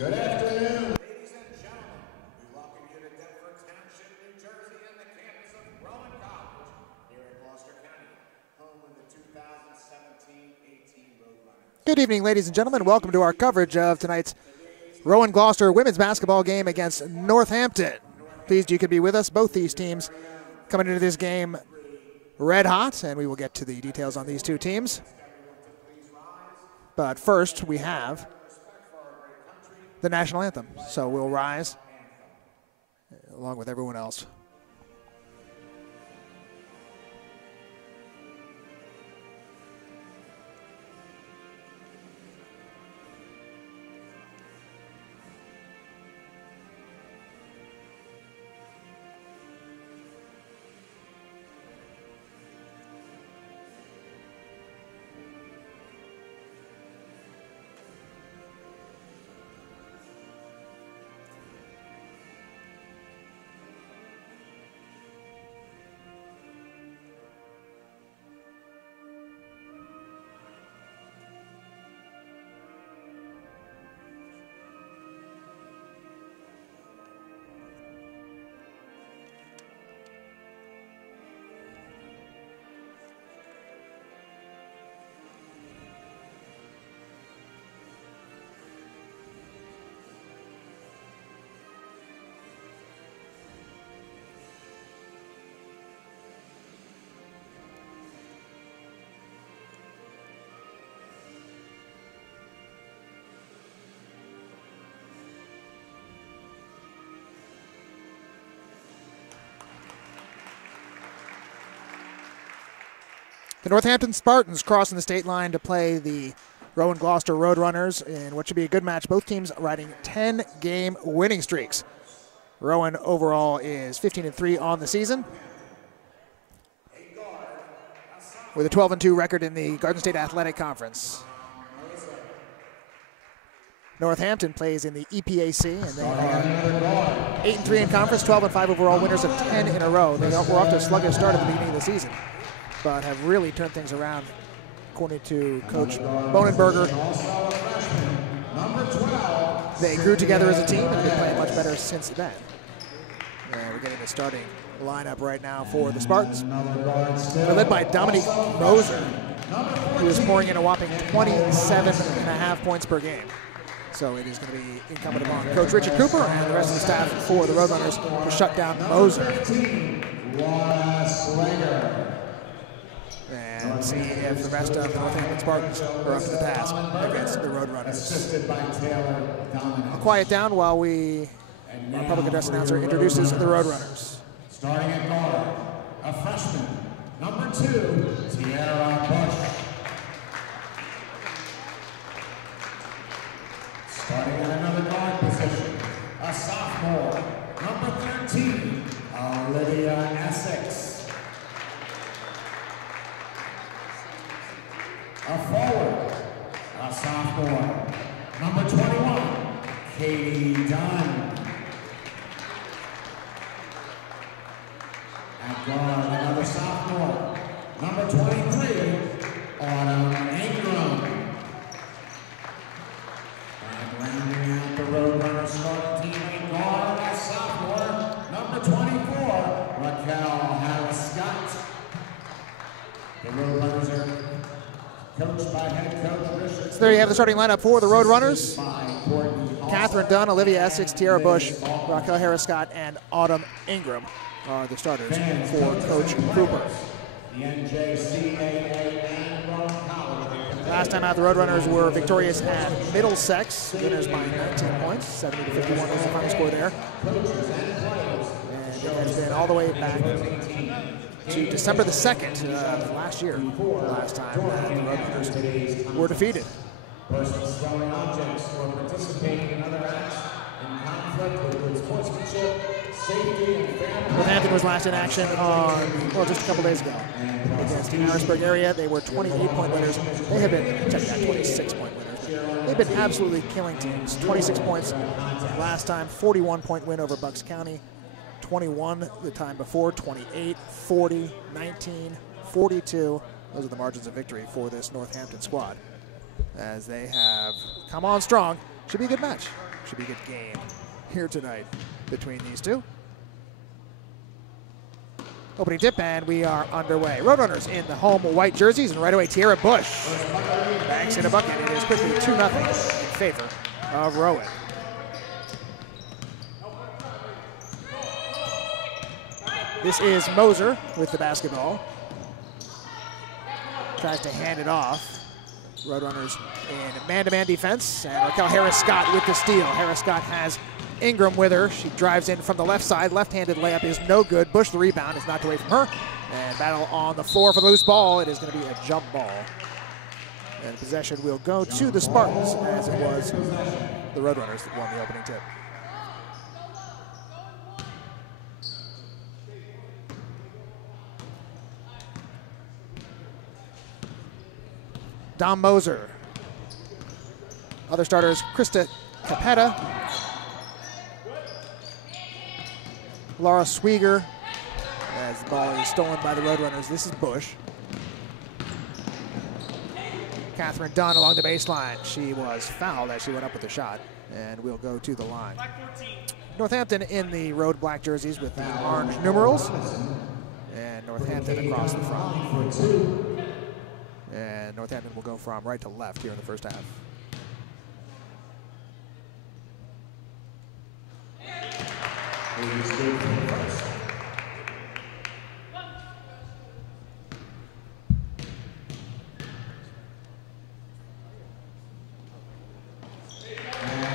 Good afternoon, ladies and gentlemen. We welcome you to Denver Township, New Jersey, and the campus of Rowan College here in Gloucester County, home of the 2017-18 Roadrunners. Good evening, ladies and gentlemen. Welcome to our coverage of tonight's Rowan Gloucester women's basketball game against Northampton. Pleased you could be with us. Both these teams coming into this game red hot, and we will get to the details on these two teams. But first, we have the national anthem. So we'll rise along with everyone else. The Northampton Spartans crossing the state line to play the Rowan Gloucester Roadrunners in what should be a good match. Both teams riding 10-game winning streaks. Rowan overall is 15-3 on the season, with a 12-2 record in the Garden State Athletic Conference. Northampton plays in the EPAC, and they are 8-3 in conference, 12-5 overall, winners of 10 in a row. They were off to a sluggish start at the beginning of the season, but have really turned things around, according to Coach Bonenberger. They grew together as a team and have been playing much better since then. And we're getting the starting lineup right now for the Spartans. They're led by Dominique Moser, who is pouring in a whopping 27.5 points per game. So it is going to be incumbent upon Coach Richard Cooper and the rest of the staff for the Roadrunners to shut down Moser. And see if the rest of the Northampton Spartans are up to the task against the Roadrunners. I'll quiet down while our public address announcer introduces the Roadrunners. Starting at guard, a freshman, number 2, Tiara Bush. Starting at another guard position, a sophomore, number 13, Olivia Essex. A forward, a sophomore, number 21, Katie Dunn. At guard, another sophomore, number 23, Autumn Ingram. And rounding out the Roadrunners starting team at guard, a sophomore, number 24, Raquel Harris-Scott. The Roadrunners are coached by head coach Richard. So there you have the starting lineup for the Roadrunners. Catherine Dunn, Olivia Essex, Tiara Bush, Raquel Harris-Scott, and Autumn Ingram are the starters for Coach Cooper. The NJCAA and Rowan College. Last time out, the Roadrunners were victorious at Middlesex, winners by 19 points, 70-51 was the final score there. And it has been all the way back to December the 2nd last year, last time the Roadrunners were defeated. Persons throwing objects or participating in other acts in conflict with good sportsmanship, safety, and fairness. Northampton was last in action on, well, just a couple days ago against the Harrisburg area. They were 28-point winners. They have been, check that, 26-point winners. They've been absolutely killing teams. 26 points last time, 41-point win over Bucks County. 21 the time before, 28, 40, 19, 42. Those are the margins of victory for this Northampton squad, as they have come on strong. Should be a good match. Should be a good game here tonight between these two. Opening tip, and we are underway. Roadrunners in the home white jerseys, and right away Tierra Bush banks in a bucket. It is quickly 2-0 in favor of Rowan. This is Moser with the basketball. Tries to hand it off. Roadrunners in man-to-man defense, and Raquel Harris-Scott with the steal. Harris-Scott has Ingram with her. She drives in from the left side. Left-handed layup is no good. Bush, the rebound, is knocked away from her. And battle on the floor for the loose ball. It is going to be a jump ball. And possession will go to the Spartans, as it was the Roadrunners that won the opening tip. Dom Moser. Other starters, Krista Capetta, Laura Swieger, as the ball is stolen by the Roadrunners. This is Bush. Catherine Dunn along the baseline. She was fouled as she went up with the shot, and we'll go to the line. Northampton in the road black jerseys with the orange numerals, and Northampton across the front. And Northampton will go from right to left here in the first half.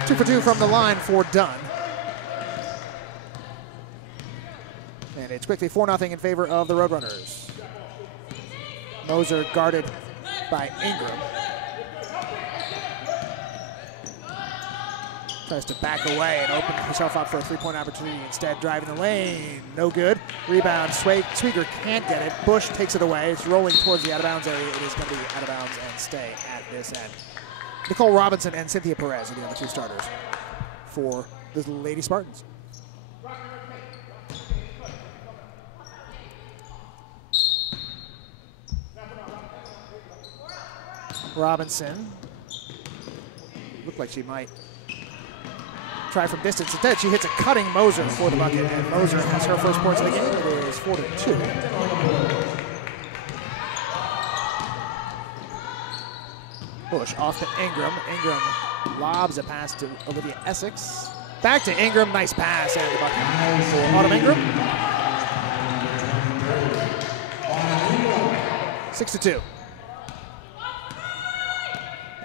Two for two from the line for Dunn. And it's quickly 4-0 in favor of the Roadrunners. Moser guarded by Ingram. Tries to back away and open herself up for a three-point opportunity. Instead, driving the lane. No good. Rebound. Swieger can't get it. Bush takes it away. It's rolling towards the out-of-bounds area. It is going to be out of bounds and stay at this end. Nicole Robinson and Cynthia Perez are the other two starters for the Lady Spartans. Robinson looked like she might try from distance. Instead, she hits a cutting Moser for the bucket, and Moser has her first points of the game. It is 4-2. Bush off to Ingram. Ingram lobs a pass to Olivia Essex. Back to Ingram. Nice pass, and the bucket for Autumn Ingram. 6-2.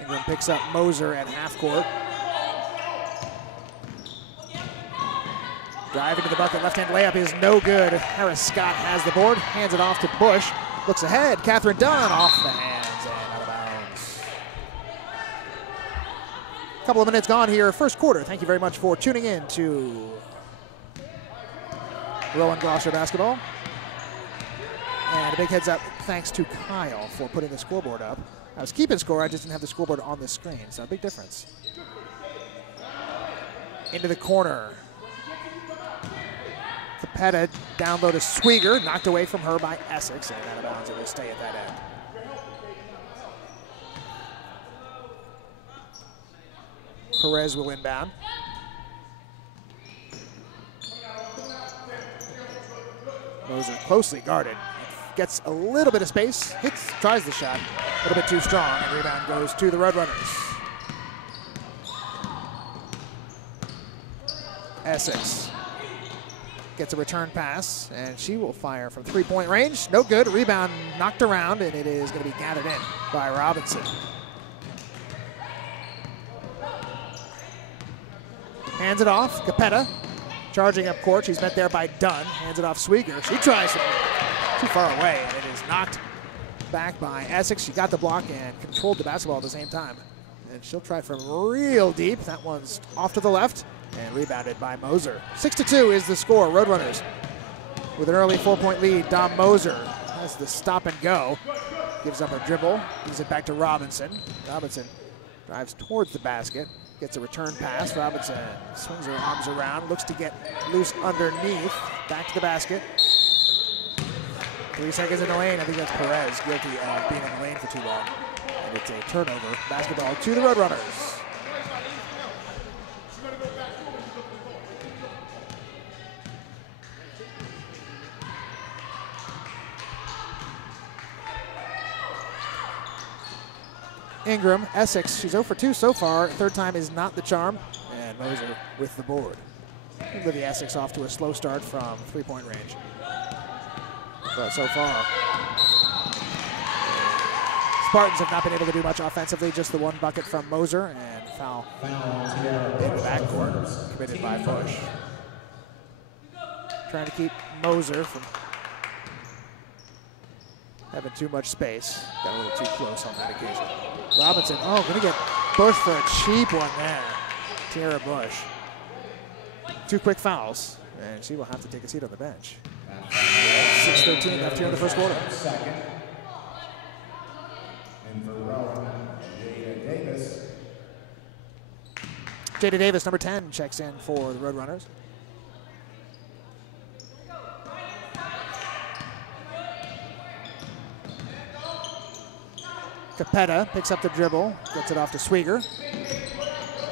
Ingram picks up Moser at half court. Driving to the bucket, left-hand layup is no good. Harris-Scott has the board, hands it off to Bush. Looks ahead, Catherine Dunn off the hands and out of bounds. A couple of minutes gone here, first quarter. Thank you very much for tuning in to Rowan Gloucester basketball. And a big heads up, thanks to Kyle for putting the scoreboard up. I was keeping score, I just didn't have the scoreboard on the screen, so a big difference. Into the corner. Capetta down low to Swieger, knocked away from her by Essex, and out of bounds. It will stay at that end. Perez will inbound. Moser closely guarded. Gets a little bit of space, tries the shot, a little bit too strong, and rebound goes to the Roadrunners. Essex gets a return pass, and she will fire from three-point range. No good. Rebound knocked around, and it is going to be gathered in by Robinson. Hands it off. Capetta charging up court. She's met there by Dunn. Hands it off Swieger. She tries it too far away, and it is knocked back by Essex. She got the block and controlled the basketball at the same time. And she'll try from real deep. That one's off to the left and rebounded by Moser. 6-2 is the score. Roadrunners with an early 4-point lead. Dom Moser has the stop and go. Gives up her dribble. Gives it back to Robinson. Robinson drives towards the basket. Gets a return pass. Robinson swings her arms around. Looks to get loose underneath. Back to the basket. 3 seconds in the lane. I think that's Perez, guilty of being in the lane for too long. And it's a turnover. Basketball to the Roadrunners. Ingram, Essex, she's 0 for 2 so far. Third time is not the charm. And Moser with the board. Olivia Essex off to a slow start from three-point range. But so far, Spartans have not been able to do much offensively, just the one bucket from Moser, and foul in the backcourt committed by Bush. Trying to keep Moser from having too much space. Got a little too close on that occasion. Robinson, oh, gonna get Bush for a cheap one there. Tierra Bush. 2 quick fouls, and she will have to take a seat on the bench. 6:13 left here in the first quarter. And for Rowan, Jada Davis. Jada Davis, number 10, checks in for the Roadrunners. Capetta picks up the dribble, gets it off to Swieger.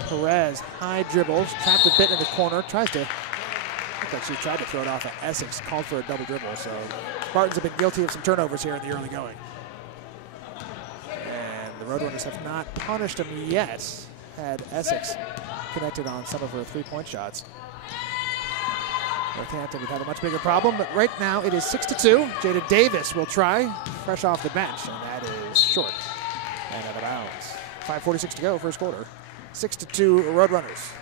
Perez, high dribbles, trapped a bit in the corner, tries to, looked like she tried to throw it off at Essex, called for a double dribble, so Spartans have been guilty of some turnovers here in the early going. And the Roadrunners have not punished them yet, had Essex connected on some of her three-point shots. Northampton would have a much bigger problem, but right now it is 6-2. Jada Davis will try, fresh off the bench, and that is short and out of bounds. 5:46 to go, first quarter. 6-2 Roadrunners.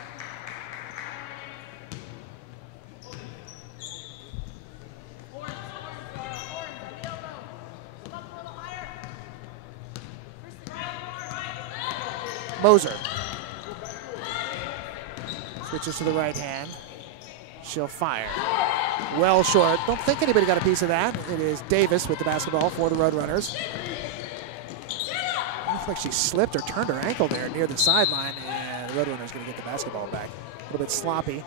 Moser switches to the right hand. She'll fire. Well short. Don't think anybody got a piece of that. It is Davis with the basketball for the Roadrunners. Looks like she slipped or turned her ankle there near the sideline, and the Roadrunners going to get the basketball back. A little bit sloppy,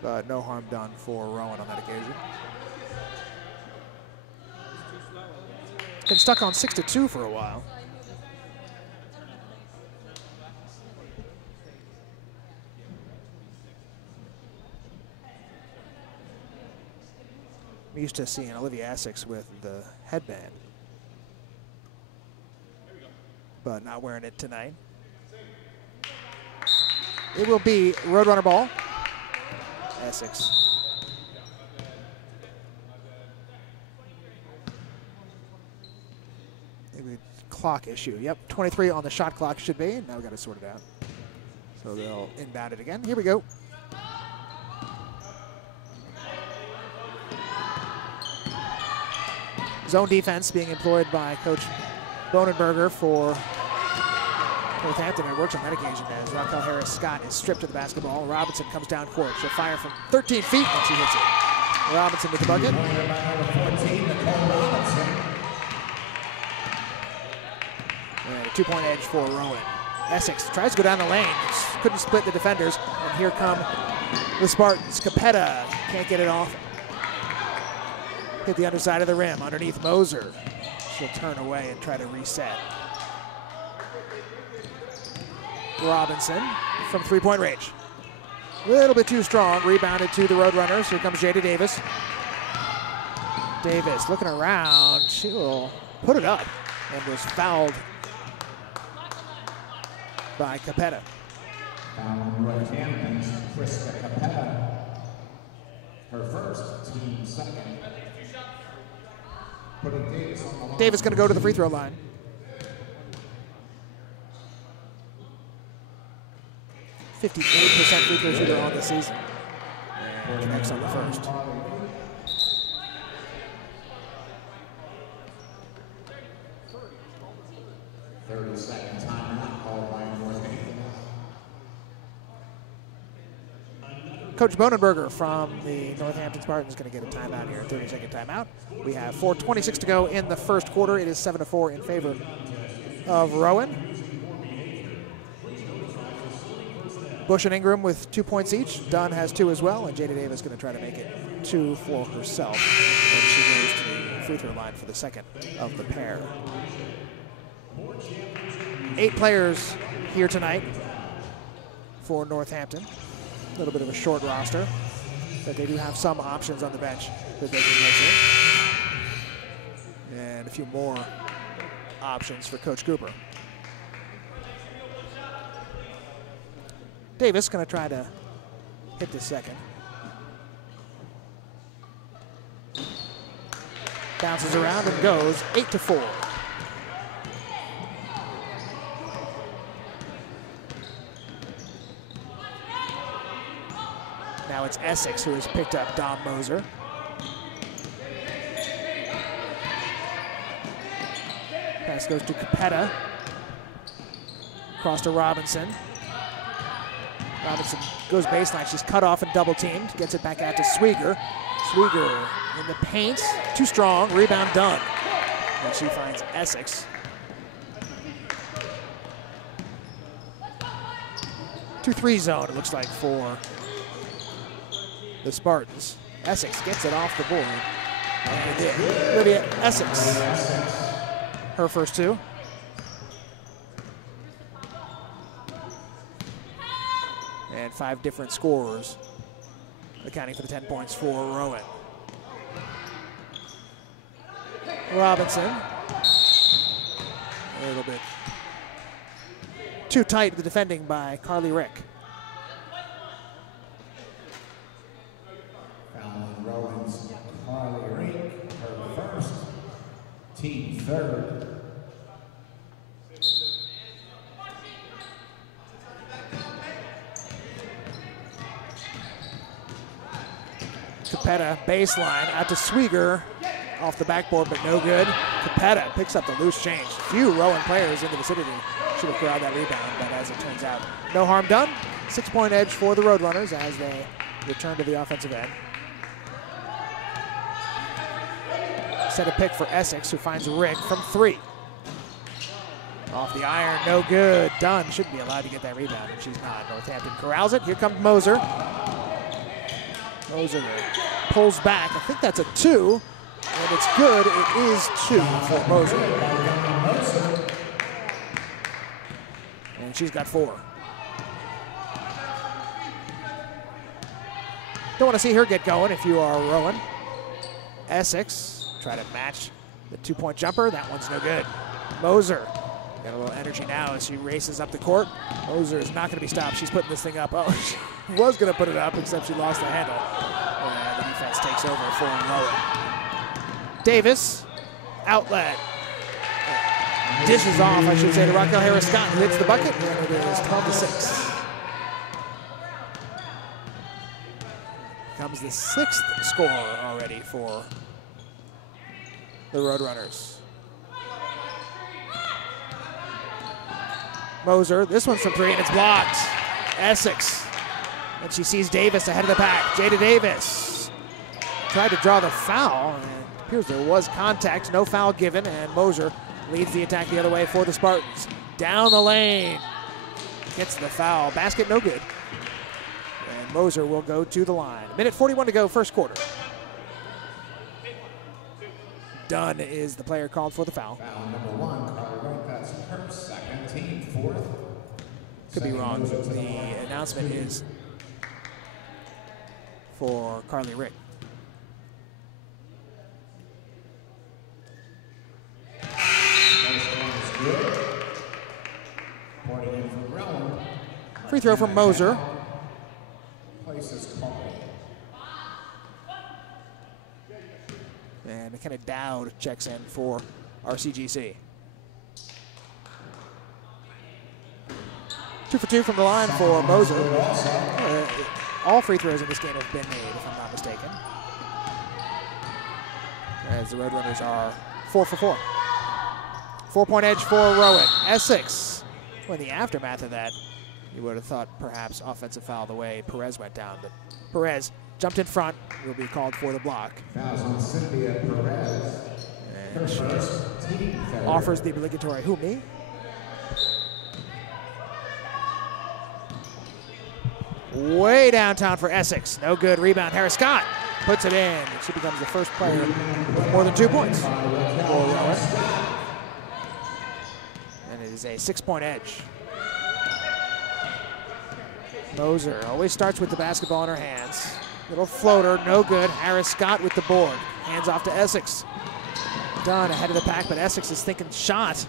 but no harm done for Rowan on that occasion. Been stuck on 6-2 for a while. I'm used to seeing Olivia Essex with the headband, but not wearing it tonight. It will be Roadrunner ball. Essex. Maybe clock issue. Yep, 23 on the shot clock should be. Now we got to sort it out. So they'll inbound it again. Here we go. Zone defense being employed by Coach Bonenberger for Northampton. It works on that occasion as Raquel Harris-Scott is stripped of the basketball. Robinson comes down court. She'll fire from 13 feet and she hits it. Robinson with the bucket. And a 2-point edge for Rowan. Essex tries to go down the lane. Couldn't split the defenders. And here come the Spartans. Capetta can't get it off. Hit the underside of the rim underneath Moser. She'll turn away and try to reset. Robinson from three-point range. A little bit too strong. Rebounded to the Roadrunners. Here comes Jada Davis. Davis looking around. She will put it up and was fouled by Capetta. Her first, team second. Davis going to go to the free throw line. 58% free throw shooter on the season. And connects on the first. Second timeout called by Northampton. Coach Bonenberger from the Northampton Spartans is going to get a timeout here, 30-second timeout. We have 4:26 to go in the first quarter. It is 7-4 in favor of Rowan. Bush and Ingram with 2 points each. Dunn has 2 as well, and Jada Davis is going to try to make it 2 for herself when she goes to the free throw line for the second of the pair. 8 players here tonight for Northampton. A little bit of a short roster, but they do have some options on the bench that they can mix in. And a few more options for Coach Cooper. Davis going to try to hit the second. Bounces around and goes 8-4. Now it's Essex who has picked up Dom Moser. Pass goes to Capetta. Across to Robinson. Robinson goes baseline. She's cut off and double teamed. Gets it back out to Swieger. Swieger in the paint. Too strong. Rebound done. And she finds Essex. 2-3 zone, it looks like, for the Spartans. Essex gets it off the board. And Lydia Essex. Her first two. And 5 different scorers, accounting for the 10 points for Rowan. Robinson. A little bit too tight, the defending by Carly Rick. Fouling Rowan's Carly Rick, her first, team third. Capetta baseline out to Swieger, off the backboard, but no good. Capetta picks up the loose change. Few Rowan players in the vicinity should have grabbed that rebound, but as it turns out, no harm done. 6-point edge for the Roadrunners as they return to the offensive end. Set a pick for Essex, who finds Rick from 3. Off the iron, no good. Dunn shouldn't be allowed to get that rebound, and she's not. Northampton corrals it. Here comes Moser. Moser pulls back. I think that's a 2, and it's good. It is 2 for Moser. And she's got 4. Don't want to see her get going if you are Rowan. Essex try to match the 2-point jumper. That one's no good. Moser got a little energy now as she races up the court. Moser is not going to be stopped. She's putting this thing up. Oh, she was going to put it up, except she lost the handle. And the defense takes over for Rowan. Davis, outlet. Dishes off, I should say, to Raquel Harris-Scott, who hits the bucket, and it is 12-6. Comes the 6th score already for the Roadrunners. Moser, this one's from 3, and it's blocked. Essex, and she sees Davis ahead of the pack. Jada Davis tried to draw the foul, and it appears there was contact, no foul given, and Moser leads the attack the other way for the Spartans. Down the lane, gets the foul. Basket no good. And Moser will go to the line. 1:41 to go, first quarter. Dunn is the player called for the foul. Foul number 1, Carly Rick, that's her second, team 4th. Could be wrong. The announcement is for Carly Rick. Free throw from Moser. And McKenna Dowd checks in for RCGC. 2 for 2 from the line for Moser. All free throws in this game have been made, if I'm not mistaken. As the Roadrunners are 4 for 4. 4-point edge for Rowan. Essex. Well, in the aftermath of that, you would have thought perhaps offensive foul the way Perez went down, but Perez jumped in front, will be called for the block. Cynthia Perez. And she offers the obligatory, who, me? Way downtown for Essex. No good. Rebound. Harris-Scott puts it in. She becomes the first player with more than 2 points for Rowan. And it is a 6-point edge. Moser always starts with the basketball in her hands. Little floater, no good. Harris-Scott with the board. Hands off to Essex. Dunn ahead of the pack, but Essex is thinking shot.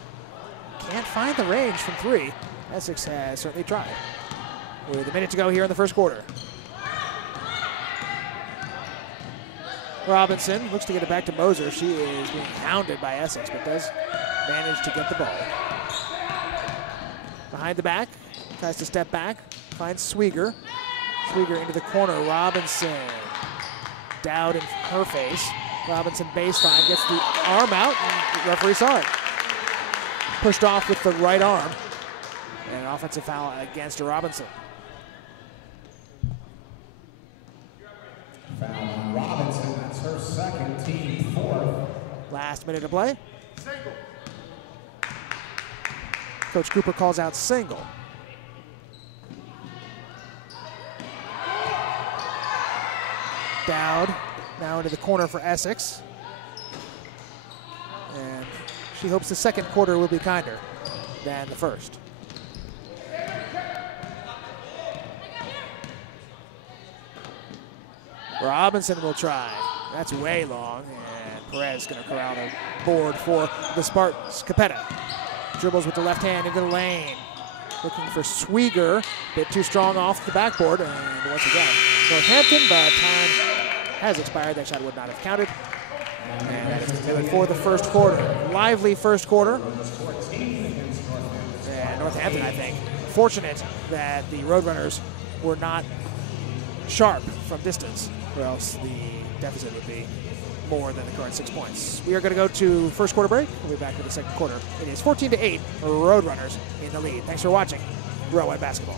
Can't find the range from 3. Essex has certainly tried. with a minute to go here in the first quarter. Robinson looks to get it back to Moser. She is being hounded by Essex, but does manage to get the ball. Behind the back, tries to step back, finds Swieger. Swieger into the corner. Robinson, Dowd in her face. Robinson baseline, gets the arm out, and the referee saw it. Pushed off with the right arm, and an offensive foul against Robinson. Foul on Robinson, that's her second, team fourth. Last minute to play. Single. Coach Cooper calls out single. Dowd now into the corner for Essex. And she hopes the second quarter will be kinder than the first. Robinson will try. That's way long, and Perez going to corral the board for the Spartans. Capetta dribbles with the left hand into the lane. Looking for Swieger. Bit too strong off the backboard, and once again, Northampton, but time has expired. That shot would not have counted. And that is good for the first quarter. Lively first quarter. And Northampton, I think, fortunate that the Roadrunners were not sharp from distance, or else the deficit would be more than the current 6 points. We are going to go to first quarter break. We'll be back with the second quarter. It is 14-8, Roadrunners in the lead. Thanks for watching Rowan Basketball.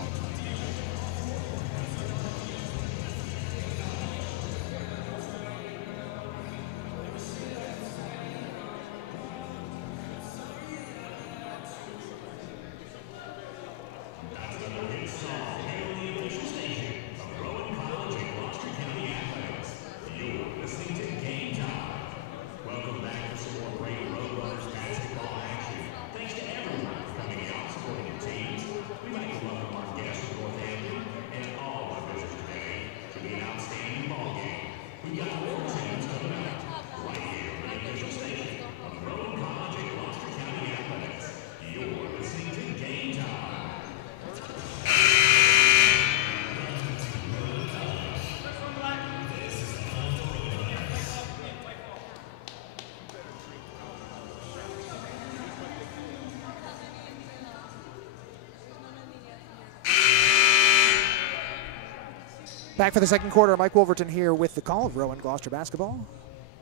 Back for the second quarter, Mike Wolverton here with the call of Rowan Gloucester Basketball.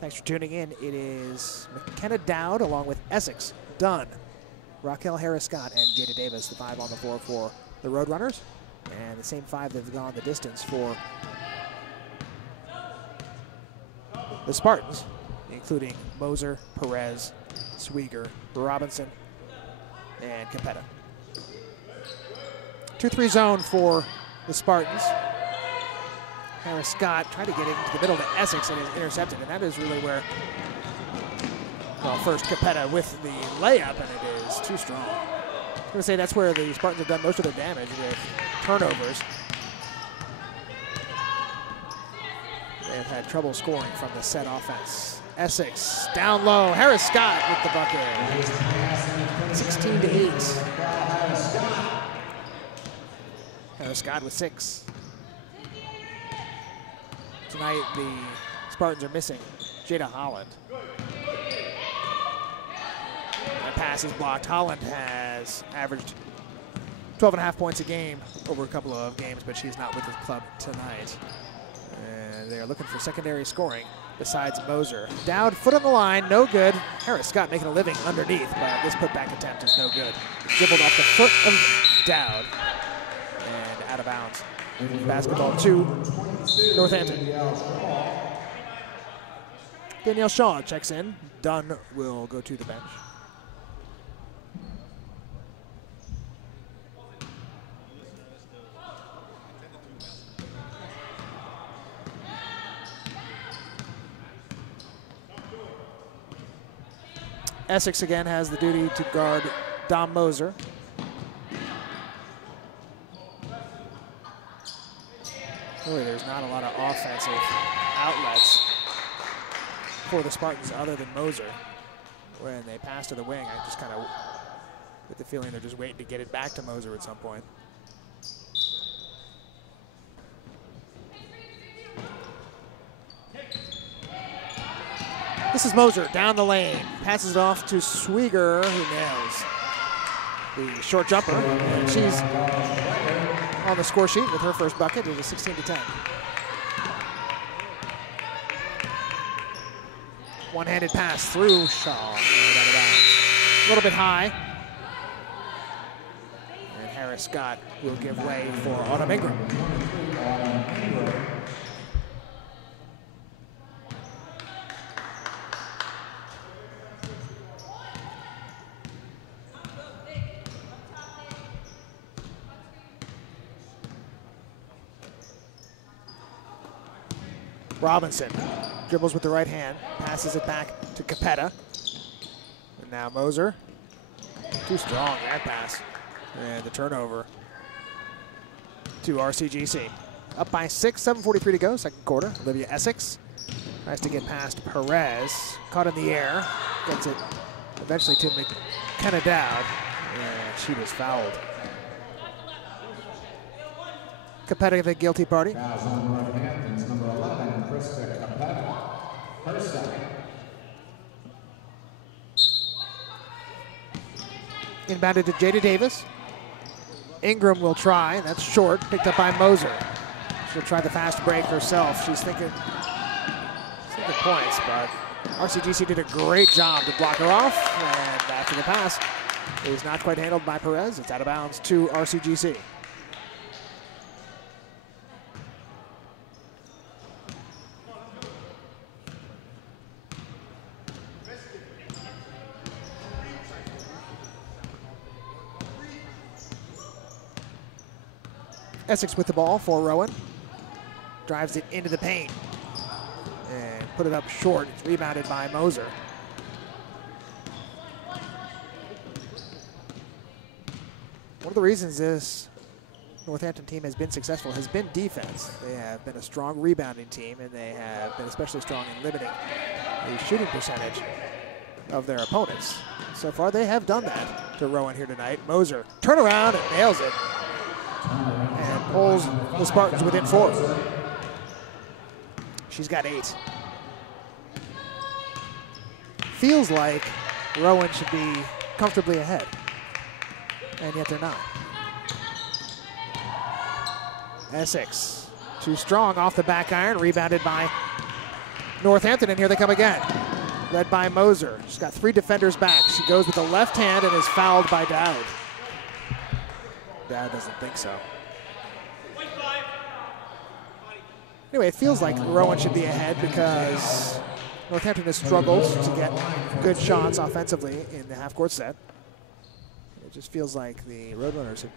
Thanks for tuning in. It is McKenna Dowd along with Essex, Dunn, Raquel Harris-Scott, and Jada Davis, the five on the floor for the Roadrunners. And the same five that have gone the distance for the Spartans, including Moser, Perez, Swieger, Robinson, and Capetta. 2-3 zone for the Spartans. Harris-Scott tried to get it into the middle to Essex and is intercepted, and that is really where, well, first Capetta with the layup, and it is too strong. I'm going to say that's where the Spartans have done most of their damage with turnovers. They've had trouble scoring from the set offense. Essex down low, Harris-Scott with the bucket. 16-8. Harris-Scott with 6. Tonight, the Spartans are missing Jada Holland. That pass is blocked. Holland has averaged 12.5 points a game over a couple of games, but she's not with the club tonight. And they are looking for secondary scoring besides Moser. Dowd, foot on the line, no good. Harris-Scott making a living underneath, but this putback attempt is no good. Dribbled off the foot of Dowd and out of bounds. Basketball to Northampton. Danielle Shaw checks in. Dunn will go to the bench. Essex again has the duty to guard Dom Moser. Really, there's not a lot of offensive outlets for the Spartans other than Moser. When they pass to the wing, I just kind of get the feeling they're just waiting to get it back to Moser at some point. This is Moser down the lane. Passes it off to Swieger, who nails the short jumper. And she's on the score sheet with her first bucket. It is 16-10. One-handed pass through Shaw. A little bit high. And Harris Scott will give way for Autumn Ingram. Robinson dribbles with the right hand, passes it back to Capetta. And now Moser. Too strong, that pass. And the turnover to RCGC. Up by 6, 7:43 to go, second quarter. Olivia Essex tries to get past Perez. Caught in the air, gets it eventually to McKenna Dowd. And she was fouled. Capetta, the guilty party. Number 11, Krista Capetta. Her second. Inbounded to Jada Davis. Ingram will try, and that's short, picked up by Moser. She'll try the fast break herself. She's thinking points, but RCGC did a great job to block her off, and after the pass is not quite handled by Perez. It's out of bounds to RCGC. Essex with the ball for Rowan. Drives it into the paint and put it up short. It's rebounded by Moser. One of the reasons this Northampton team has been successful has been defense. They have been a strong rebounding team, and they have been especially strong in limiting the shooting percentage of their opponents. So far, they have done that to Rowan here tonight. Moser, turn around and nails it. And pulls the Spartans within 4. She's got 8. Feels like Rowan should be comfortably ahead, and yet they're not. Essex, too strong off the back iron, rebounded by Northampton, and here they come again. Led by Moser. She's got 3 defenders back. She goes with the left hand and is fouled by Dowd. Dowd doesn't think so. Anyway, it feels like Rowan should be ahead because Northampton has struggled to get good shots offensively in the half-court set. It just feels like the Roadrunners have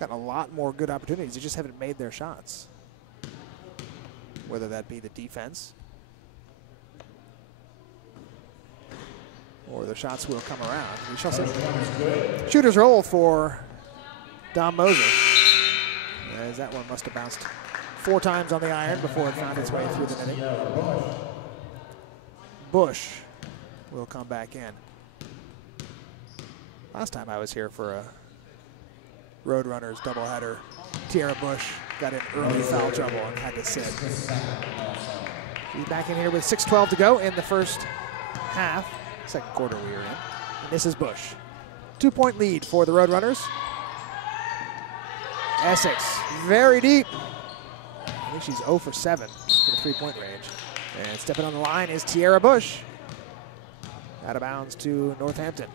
gotten a lot more good opportunities. They just haven't made their shots. Whether that be the defense or the shots will come around. We shall see. Shooter's roll for Dom Moser, as that one must have bounced 4 times on the iron before it found its way through the netting. Bush will come back in. Last time I was here for a Roadrunners doubleheader, Tiara Bush got in early foul trouble and had to sit. She's back in here with 6:12 to go in the first half. Second quarter we are in. And this is Bush. 2-point lead for the Roadrunners. Essex, very deep. I think she's 0 for 7 for the 3-point range. And stepping on the line is Tiara Bush. Out of bounds to Northampton.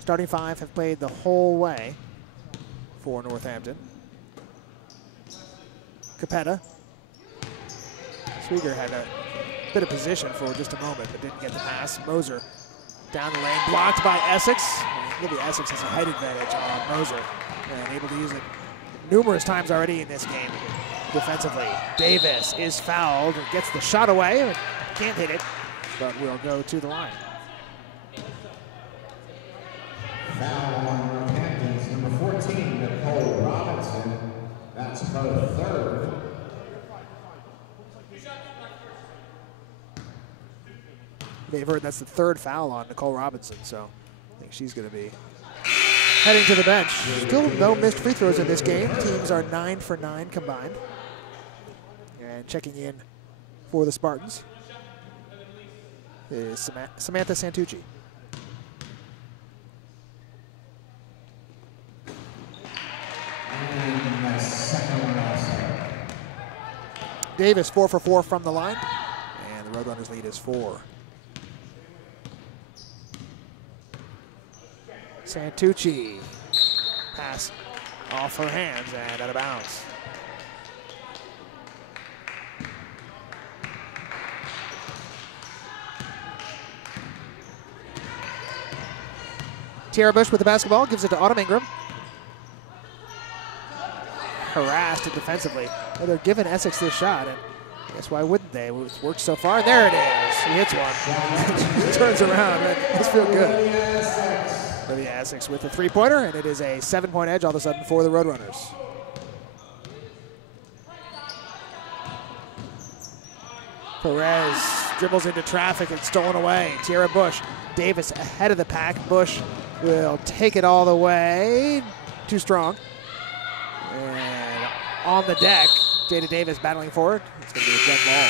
Starting 5 have played the whole way for Northampton. Capetta. Swieger had a bit of position for just a moment, but didn't get the pass. Moser down the lane, blocked by Essex. Maybe Essex has a height advantage on Moser, and able to use it numerous times already in this game defensively. Davis is fouled, gets the shot away, can't hit it, but will go to the line. Foul on Northampton's number 14, Nicole Robinson. That's her 3rd. They've heard that's the 3rd foul on Nicole Robinson, so I think she's going to be heading to the bench. Still no missed free throws in this game. Teams are 9 for 9 combined. And checking in for the Spartans is Samantha Santucci. And the second one also. Davis 4 for 4 from the line. And the Roadrunners lead is 4. Santucci. Pass off her hands and out of bounds. Tiara Bush with the basketball, gives it to Autumn Ingram. Harassed defensively. Well, they're giving Essex this shot, and I guess why wouldn't they? It's worked so far. There it is. He hits one. He turns around. That must feel good. Olivia Essex with the three-pointer, and it is a 7-point edge all of a sudden for the Roadrunners. Perez dribbles into traffic and stolen away. Tiara Bush. Davis ahead of the pack. Bush will take it all the way. Too strong. And on the deck, Jada Davis battling forward. It's going to be a dead ball.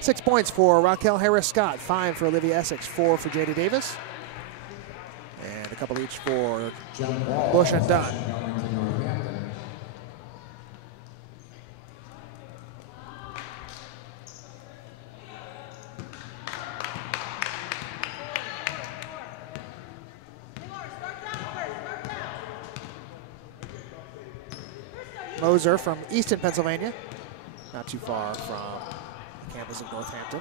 6 points for Raquel Harris-Scott, 5 for Olivia Essex, 4 for Jada Davis. And a couple each for Bush and Dunn. Moser from Easton, Pennsylvania, not too far from the campus of Northampton.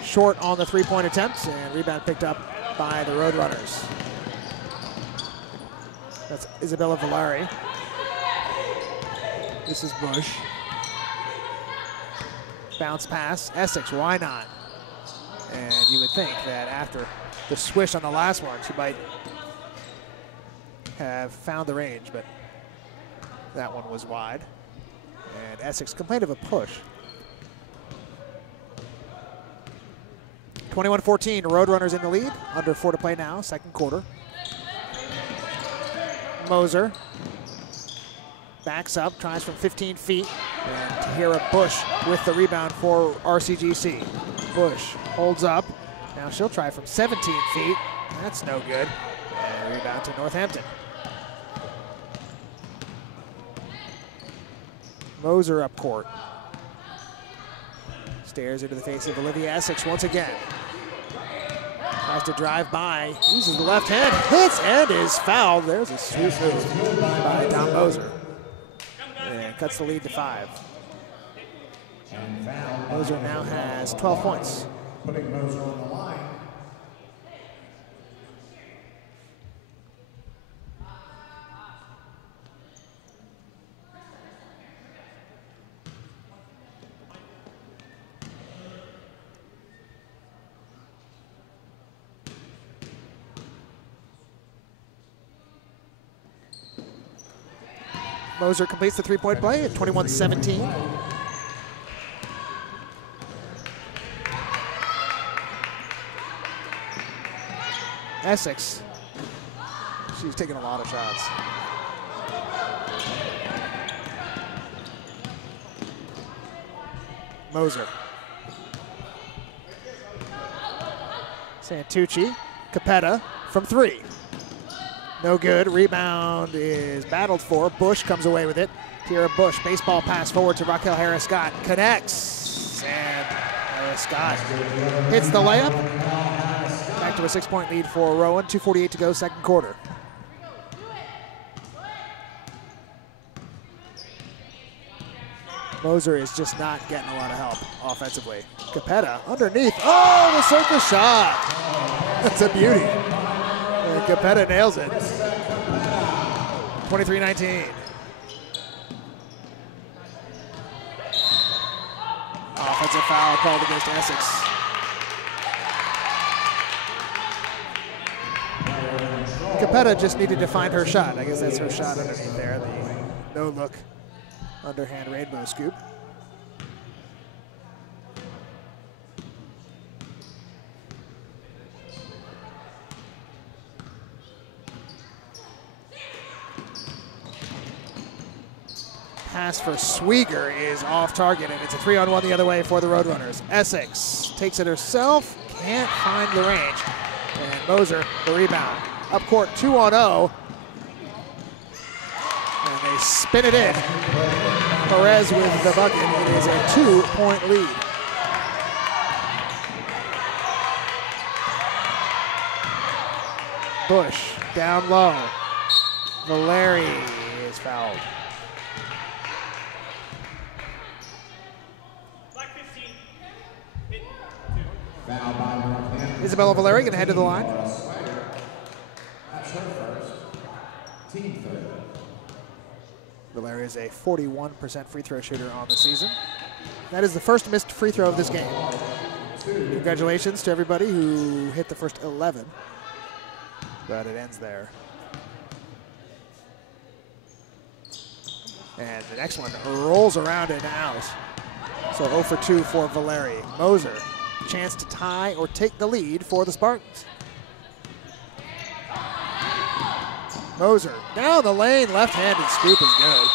Short on the three-point attempts, and rebound picked up by the Roadrunners. That's Isabella Valari. This is Bush. Bounce pass, Essex, why not? And you would think that after the swish on the last one, she might have found the range, but that one was wide. And Essex complained of a push. 21-14, Roadrunners in the lead. Under 4 to play now, second quarter. Moser backs up, tries from 15 feet. And Tahira Bush with the rebound for RCGC. Bush holds up. Now she'll try from 17 feet. That's no good. And rebound to Northampton. Moser up court. Stares into the face of Olivia Essex once again. Tries to drive by, uses the left hand, hits and is fouled. There's a sweet move by Dom Moser. And cuts the lead to 5. Moser now has 12 points. Putting Moser on the line. Moser completes the three-point play at 21-17. Essex, she's taking a lot of shots. Moser. Santucci, Capetta from 3. No good. Rebound is battled for. Bush comes away with it. Tiara Bush, baseball pass forward to Raquel Harris-Scott. Connects. And Harris-Scott hits the layup. Back to a 6-point lead for Rowan. 2:48 to go, second quarter. Moser is just not getting a lot of help offensively. Capetta underneath. Oh, the circus shot. That's a beauty. And Capetta nails it. 23-19. Offensive foul called against Essex. Capetta just needed to find her shot. I guess that's her shot underneath there. The no-look underhand rainbow scoop. pass for Swieger is off target, and it's a 3-on-1 the other way for the Roadrunners. Essex takes it herself, can't find the range. And Moser, the rebound. Up court, 2-on-0. And they spin it in. Perez with the bucket. It is a 2-point lead. Bush down low. Valeri is fouled. Isabella Valeri going to head to the line. Valeri is a 41% free throw shooter on the season. That is the first missed free throw of this game. Congratulations to everybody who hit the first 11. But it ends there. And the next one rolls around and out. So 0 for 2 for Valeri. Moser, chance to tie or take the lead for the Spartans. Moser down the lane, left-handed scoop is good.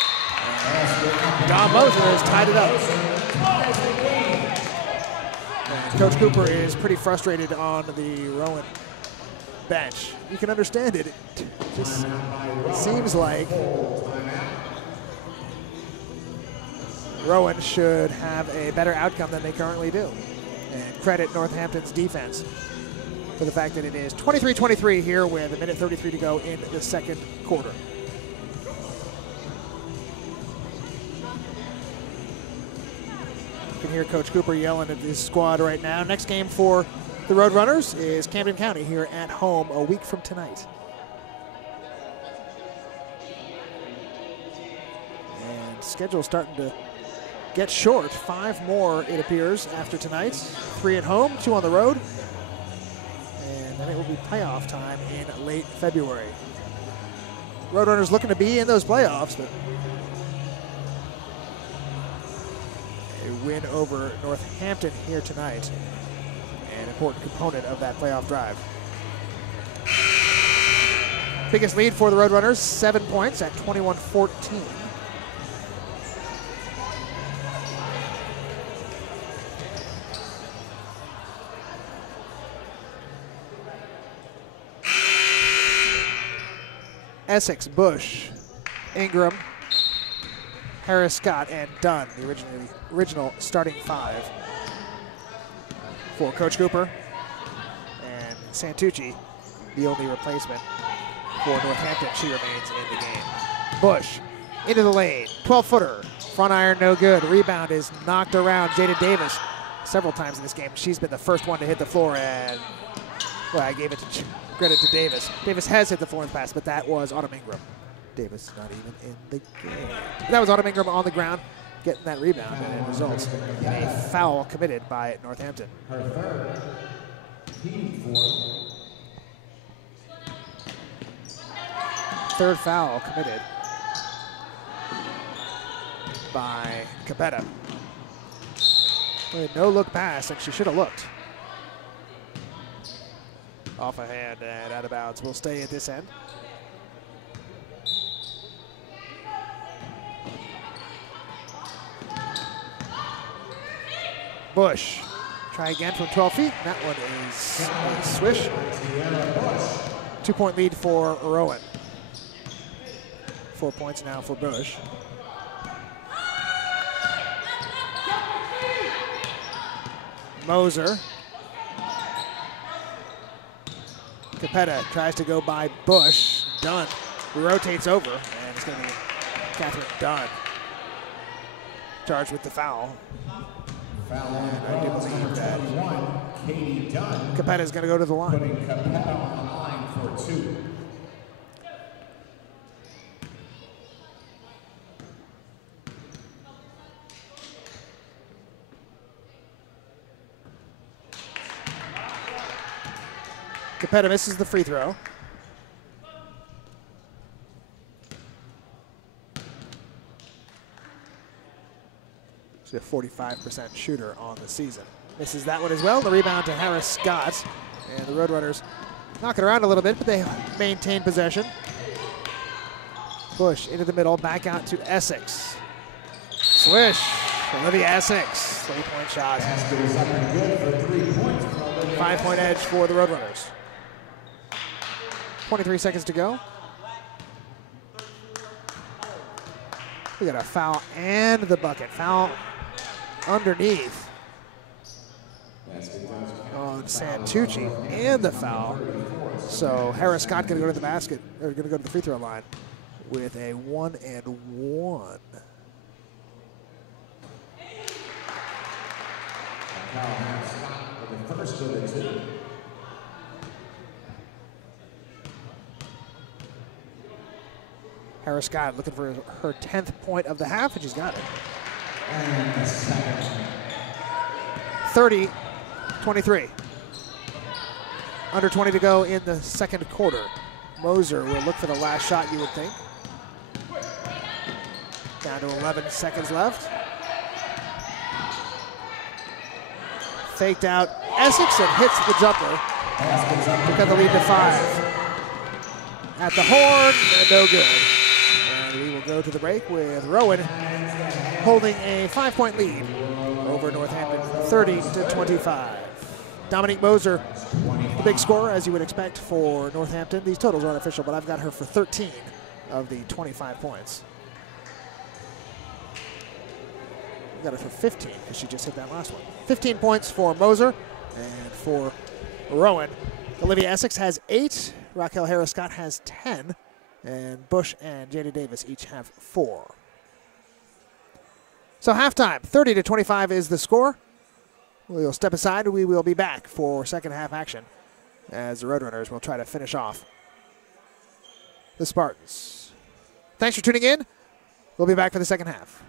Don Moser has tied it up. And Coach Cooper is pretty frustrated on the Rowan bench. You can understand it. It just seems like Rowan should have a better outcome than they currently do. And credit Northampton's defense for the fact that it is 23-23 here with 1:33 to go in the second quarter. You can hear Coach Cooper yelling at his squad right now. Next game for the Roadrunners is Camden County here at home a week from tonight. And schedule starting to get short. 5 more, it appears, after tonight. 3 at home, 2 on the road. And then it will be playoff time in late February. Roadrunners looking to be in those playoffs, but a win over Northampton here tonight, an important component of that playoff drive. Biggest lead for the Roadrunners, 7 points at 21-14. Essex, Bush, Ingram, Harris, Scott, and Dunn, the original starting 5 for Coach Cooper. And Santucci, the only replacement for Northampton. She remains in the game. Bush into the lane, 12-footer, front iron no good. Rebound is knocked around. Jada Davis several times in this game. She's been the first one to hit the floor, and well, I gave it to credit to Davis. Davis has hit the floor in the past, but that was Autumn Ingram. Davis not even in the game. That was Autumn Ingram on the ground getting that rebound, and it results in a foul committed by Northampton. Her Third foul committed by Capetta. No look pass, and she should have looked. Off a hand and out of bounds. Will stay at this end. Bush. Try again from 12 feet. That one is a swish. 2-point lead for Rowan. 4 points now for Bush. Moser. Capetta tries to go by Bush. Dunn rotates over, and it's going to be Catherine Dunn charged with the foul. And I do believe that Capetta is going to go to the line. Putting Capetta on the line for 2. Capetta misses the free throw. She's a 45% shooter on the season. Misses that one as well. The rebound to Harris Scott. And the Roadrunners knock it around a little bit, but they maintain possession. Bush into the middle, back out to Essex. Swish. Olivia Essex, 3-point shot. 5-point edge for the Roadrunners. 23 seconds to go. We got a foul and the bucket. Foul underneath on Santucci and the foul. So Harris Scott going to go to the basket, or going to go to the free throw line with a 1-and-1. The first of the two. Harris Scott looking for her 10th point of the half, and she's got it. And the second. 30-23. Under 20 to go in the second quarter. Moser will look for the last shot, you would think. Down to 11 seconds left. Faked out Essex and hits the jumper to cut the lead to 5. At the horn, no good. And we will go to the break with Rowan holding a 5-point lead over Northampton, 30-25. Dominique Moser, the big scorer, as you would expect for Northampton. These totals aren't official, but I've got her for 13 of the 25 points. I've got her for 15 because she just hit that last one. 15 points for Moser, and for Rowan, Olivia Essex has 8, Raquel Harris Scott has 10, and Bush and Jada Davis each have 4. So halftime, 30-25 is the score. We'll step aside. We will be back for second half action as the Roadrunners will try to finish off the Spartans. Thanks for tuning in. We'll be back for the second half.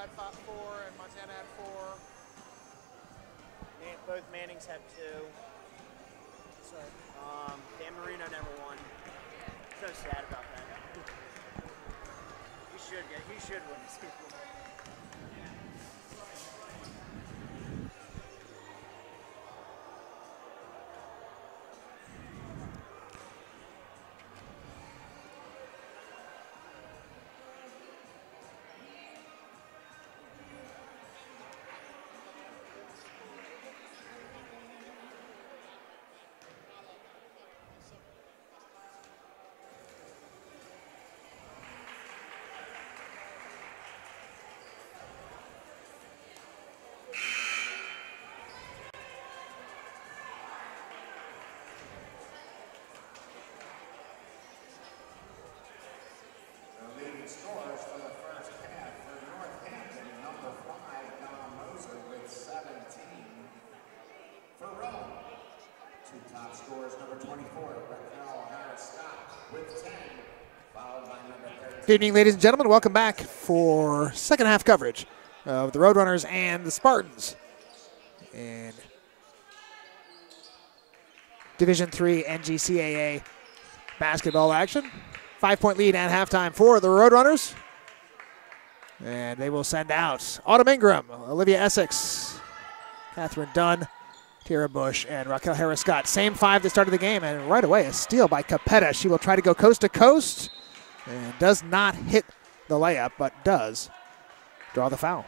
had 4, and Montana had 4. Both Mannings have 2. Sorry. Dan Marino never won. So sad about that. He should win this game. Scores for the first half for Northampton, number 5, Dom Moser with 17. For Rowan, 2 top scorers, number 24, Raquel Harris-Scott with 10, followed by number 13. Good evening, ladies and gentlemen. Welcome back for second half coverage of the Roadrunners and the Spartans in Division III NJCAA basketball action. 5-point lead at halftime for the Roadrunners. And they will send out Autumn Ingram, Olivia Essex, Catherine Dunn, Tara Bush, and Raquel Harris-Scott. Same 5 that started the game, and right away a steal by Capetta. She will try to go coast to coast and does not hit the layup, but does draw the foul.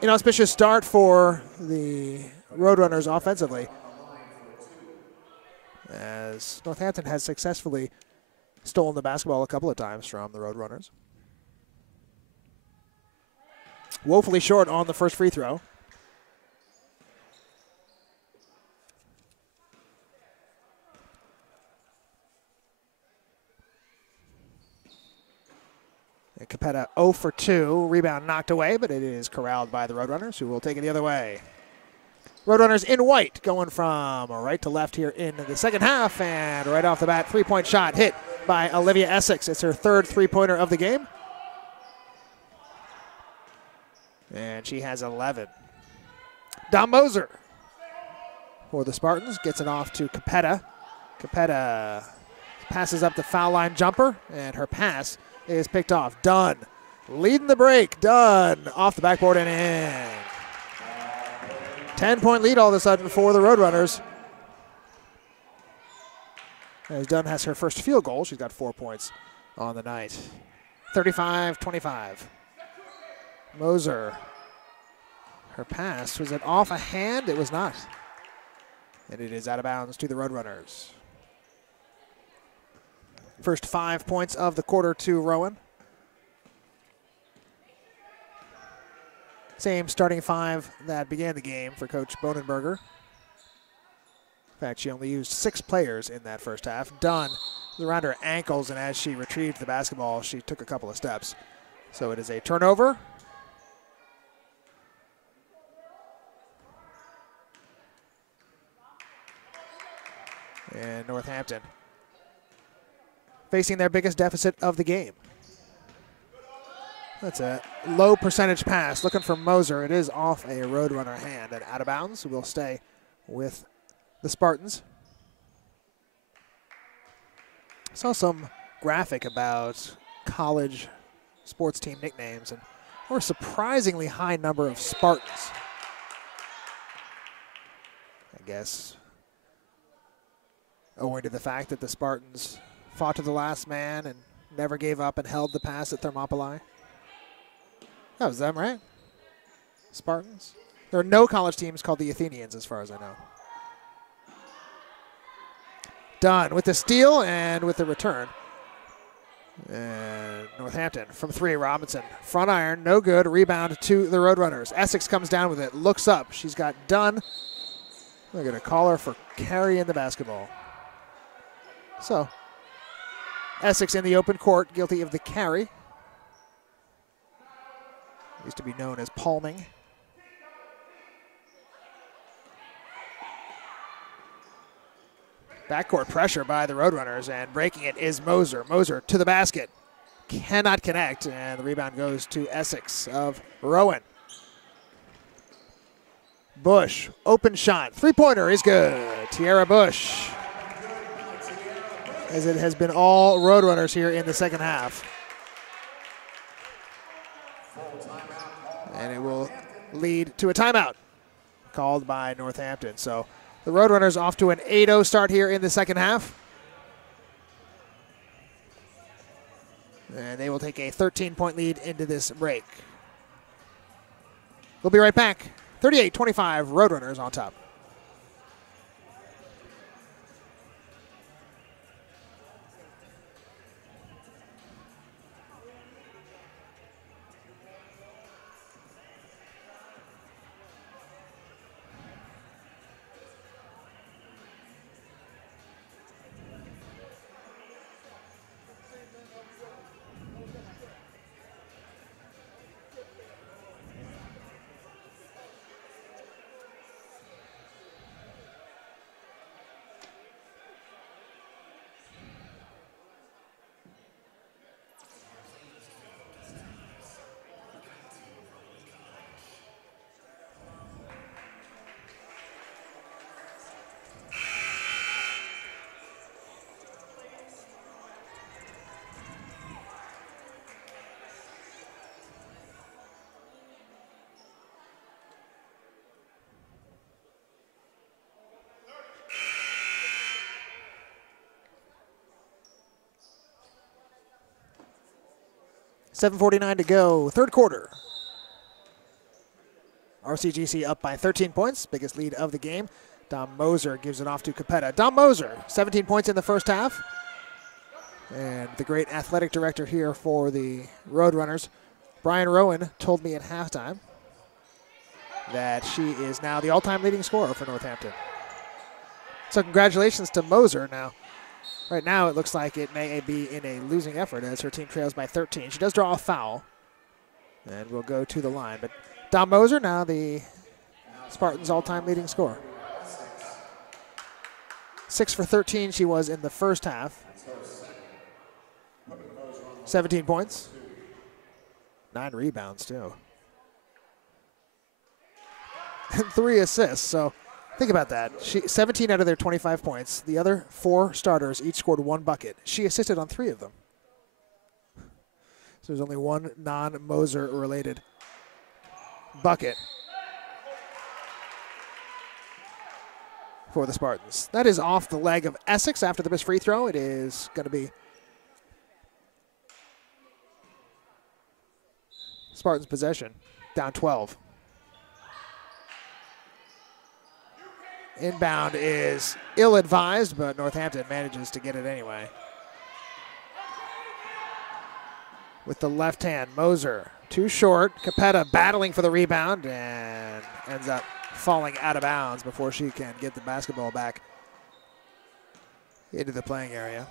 Inauspicious start for the Roadrunners offensively, as Northampton has successfully stolen the basketball a couple of times from the Roadrunners. Woefully short on the first free throw. And Capetta 0 for 2. Rebound knocked away, but it is corralled by the Roadrunners, who will take it the other way. Roadrunners in white, going from right to left here in the second half, and right off the bat, three-point shot hit by Olivia Essex. It's her third three-pointer of the game. And she has 11. Dom Moser for the Spartans gets it off to Capetta. Capetta passes up the foul line jumper, and her pass is picked off. Dunn leading the break. Dunn off the backboard and in. 10-point lead all of a sudden for the Roadrunners, as Dunn has her first field goal. She's got 4 points on the night. 35-25. Moser. Her pass, was it off a hand? It was not. And it is out of bounds to the Roadrunners. First 5 points of the quarter to Rowan. Same starting 5 that began the game for Coach Bonenberger. In fact, she only used 6 players in that first half. Dunn was around her ankles, and as she retrieved the basketball, she took a couple of steps. So it is a turnover. And Northampton facing their biggest deficit of the game. That's a low percentage pass. Looking for Moser. It is off a Roadrunner hand and out of bounds. We'll stay with the Spartans. Saw some graphic about college sports team nicknames, and there were a surprisingly high number of Spartans. I guess owing to the fact that the Spartans fought to the last man and never gave up and held the pass at Thermopylae. That was them, right? Spartans. There are no college teams called the Athenians, as far as I know. Dunn with the steal and with the return. And Northampton from 3, Robinson. Front iron, no good. Rebound to the Roadrunners. Essex comes down with it, looks up. She's got Dunn. They're going to call her for carrying the basketball. So, Essex in the open court, guilty of the carry. Used to be known as palming. Backcourt pressure by the Roadrunners, and breaking it is Moser. Moser to the basket. cannot connect, and the rebound goes to Essex of Rowan. Bush, open shot, three-pointer is good. Tiara Bush, as it has been all Roadrunners here in the second half. And it will lead to a timeout called by Northampton. So the Roadrunners off to an 8-0 start here in the second half. And they will take a 13-point lead into this break. We'll be right back. 38-25, Roadrunners on top. .7:49 to go, third quarter. RCGC up by 13 points, biggest lead of the game. Dom Moser gives it off to Capetta. Dom Moser, 17 points in the first half. And the great athletic director here for the Roadrunners, Brian Rowan, told me at halftime that she is now the all-time leading scorer for Northampton. So congratulations to Moser. Now, right now, it looks like it may be in a losing effort as her team trails by 13. She does draw a foul, and will go to the line. But Dom Moser, now the Spartans' all-time leading scorer. 6 for 13 she was in the first half. 17 points. 9 rebounds, too. And 3 assists, so think about that. 17 out of their 25 points. The other 4 starters each scored 1 bucket. She assisted on 3 of them. So there's only 1 non-Moser-related bucket for the Spartans. That is off the leg of Essex after the missed free throw. It is going to be Spartans' possession, down 12. Inbound is ill-advised, but Northampton manages to get it anyway. With the left hand, Moser, too short. Capetta battling for the rebound and ends up falling out of bounds before she can get the basketball back into the playing area.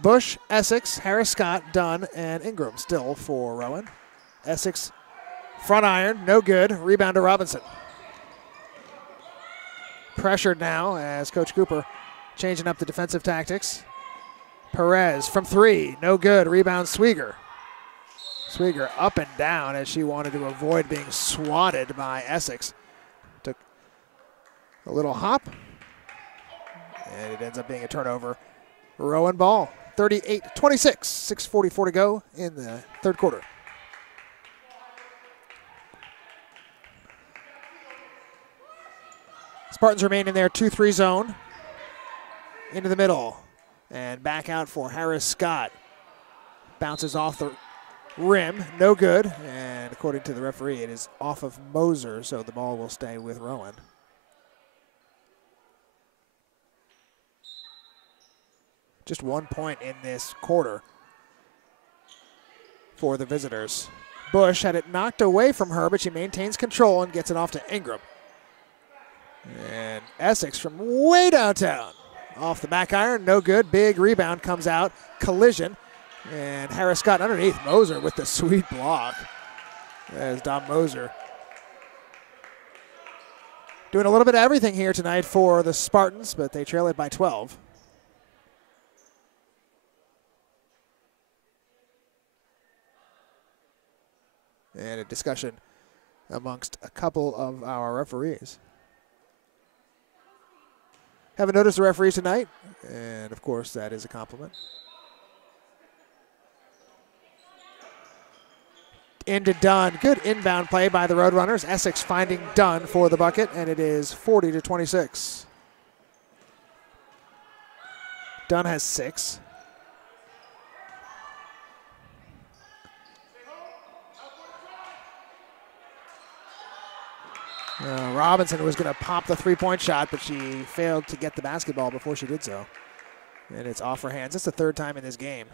Bush, Essex, Harris Scott, Dunn, and Ingram still for Rowan. Essex front iron, no good. Rebound to Robinson. Pressured now as Coach Cooper changing up the defensive tactics. Perez from 3, no good. Rebound Swieger. Swieger up and down as she wanted to avoid being swatted by Essex. Took a little hop, and it ends up being a turnover. Rowan ball, 38-26, 6:44 to go in the third quarter. Spartans remain in their 2-3 zone. Into the middle. And back out for Harris Scott. Bounces off the rim. No good. And according to the referee, it is off of Moser, so the ball will stay with Rowan. Just 1 point in this quarter for the visitors. Bush had it knocked away from her, but she maintains control and gets it off to Ingram. And Essex from way downtown. Off the back iron, no good. Big rebound comes out. Collision. And Harris Scott underneath. Moser with the sweet block. There's Dom Moser. Doing a little bit of everything here tonight for the Spartans, but they trail it by 12. and a discussion amongst a couple of our referees. Haven't noticed the referees tonight, and of course that is a compliment. Into Dunn. Good inbound play by the Roadrunners. Essex finding Dunn for the bucket, and it is 40-26. Dunn has 6. Robinson was going to pop the three-point shot, but she failed to get the basketball before she did so. And it's off her hands. It's the third time in this game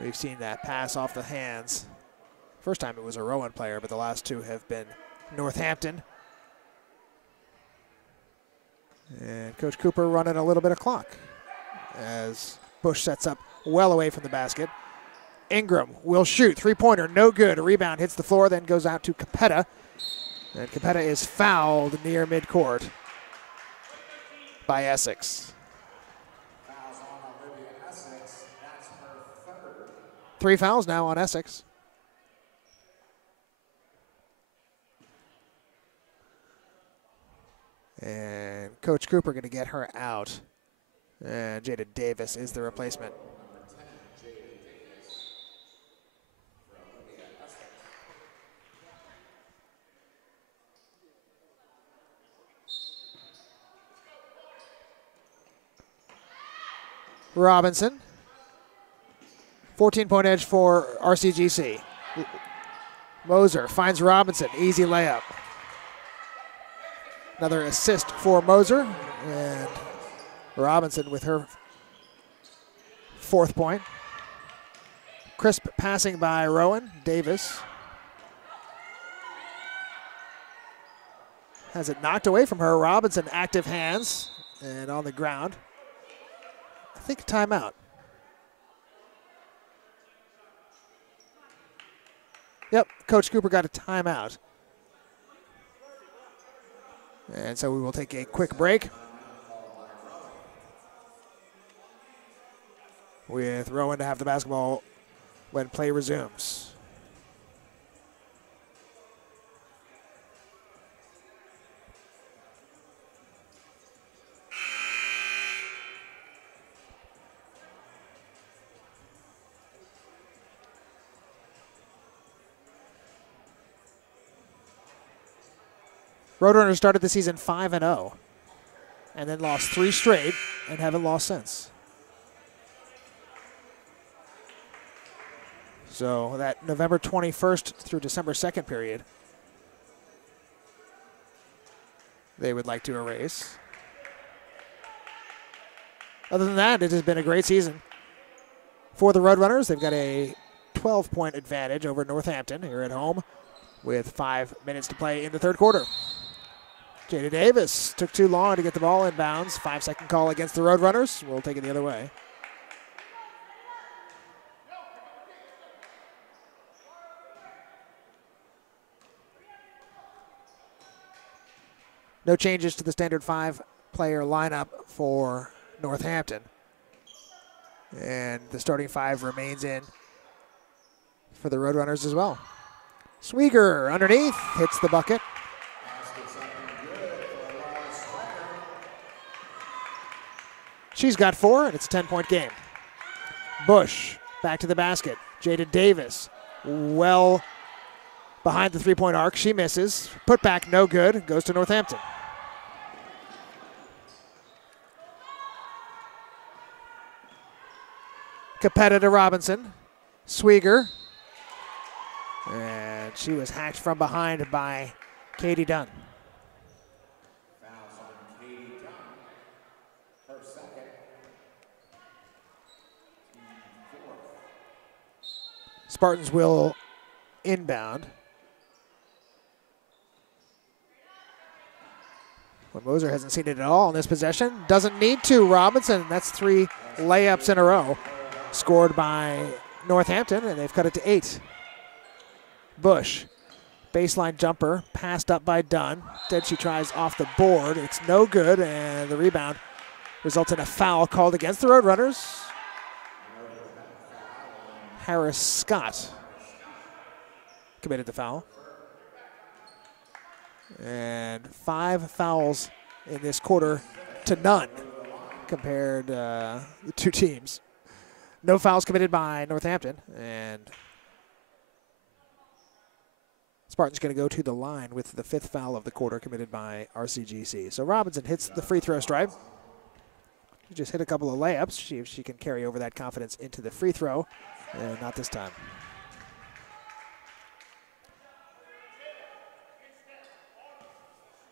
we've seen that pass off the hands. First time it was a Rowan player, but the last two have been Northampton. And Coach Cooper running a little bit of clock as Bush sets up well away from the basket. Ingram will shoot. Three-pointer, no good. A rebound hits the floor, then goes out to Capetta. And Capetta is fouled near midcourt by Essex. Fouls on Olivia Essex. That's her third. 3 fouls now on Essex. And Coach Cooper going to get her out. And Jada Davis is the replacement. Robinson. 14-point edge for RCGC. Moser finds Robinson. Easy layup. Another assist for Moser. And Robinson with her 4th point. Crisp passing by Rowan. Davis has it knocked away from her. Robinson active hands and on the ground. I think timeout. Yep, Coach Cooper got a timeout. And so we will take a quick break with Rowan to have the basketball when play resumes. Roadrunners started the season 5-0 and then lost 3 straight and haven't lost since. So that November 21st through December 2nd period, they would like to erase. Other than that, it has been a great season for the Roadrunners. They've got a 12-point advantage over Northampton here at home with 5 minutes to play in the third quarter. Jada Davis took too long to get the ball inbounds. 5-second call against the Roadrunners. We'll take it the other way. No changes to the standard 5-player lineup for Northampton. And the starting 5 remains in for the Roadrunners as well. Swieger underneath, hits the bucket. She's got 4, and it's a 10-point game. Bush back to the basket. Jada Davis well behind the three-point arc. She misses. Put back, no good. Goes to Northampton. Capetta to Robinson. Swieger. And she was hacked from behind by Katie Dunn. Fouls on Katie Dunn. Her second. Fourth. Spartans will inbound. When Moser hasn't seen it at all in this possession. Doesn't need to. Robinson, that's 3 layups in a row. Scored by Northampton, and they've cut it to 8. Bush, baseline jumper, passed up by Dunn. Instead, she tries off the board. It's no good, and the rebound results in a foul called against the Roadrunners. Harris Scott committed the foul. And 5 fouls in this quarter to none compared the two teams. No fouls committed by Northampton, and Spartans going to go to the line with the 5th foul of the quarter committed by RCGC. So Robinson hits the free throw stripe. She just hit a couple of layups. See if she can carry over that confidence into the free throw, and not this time.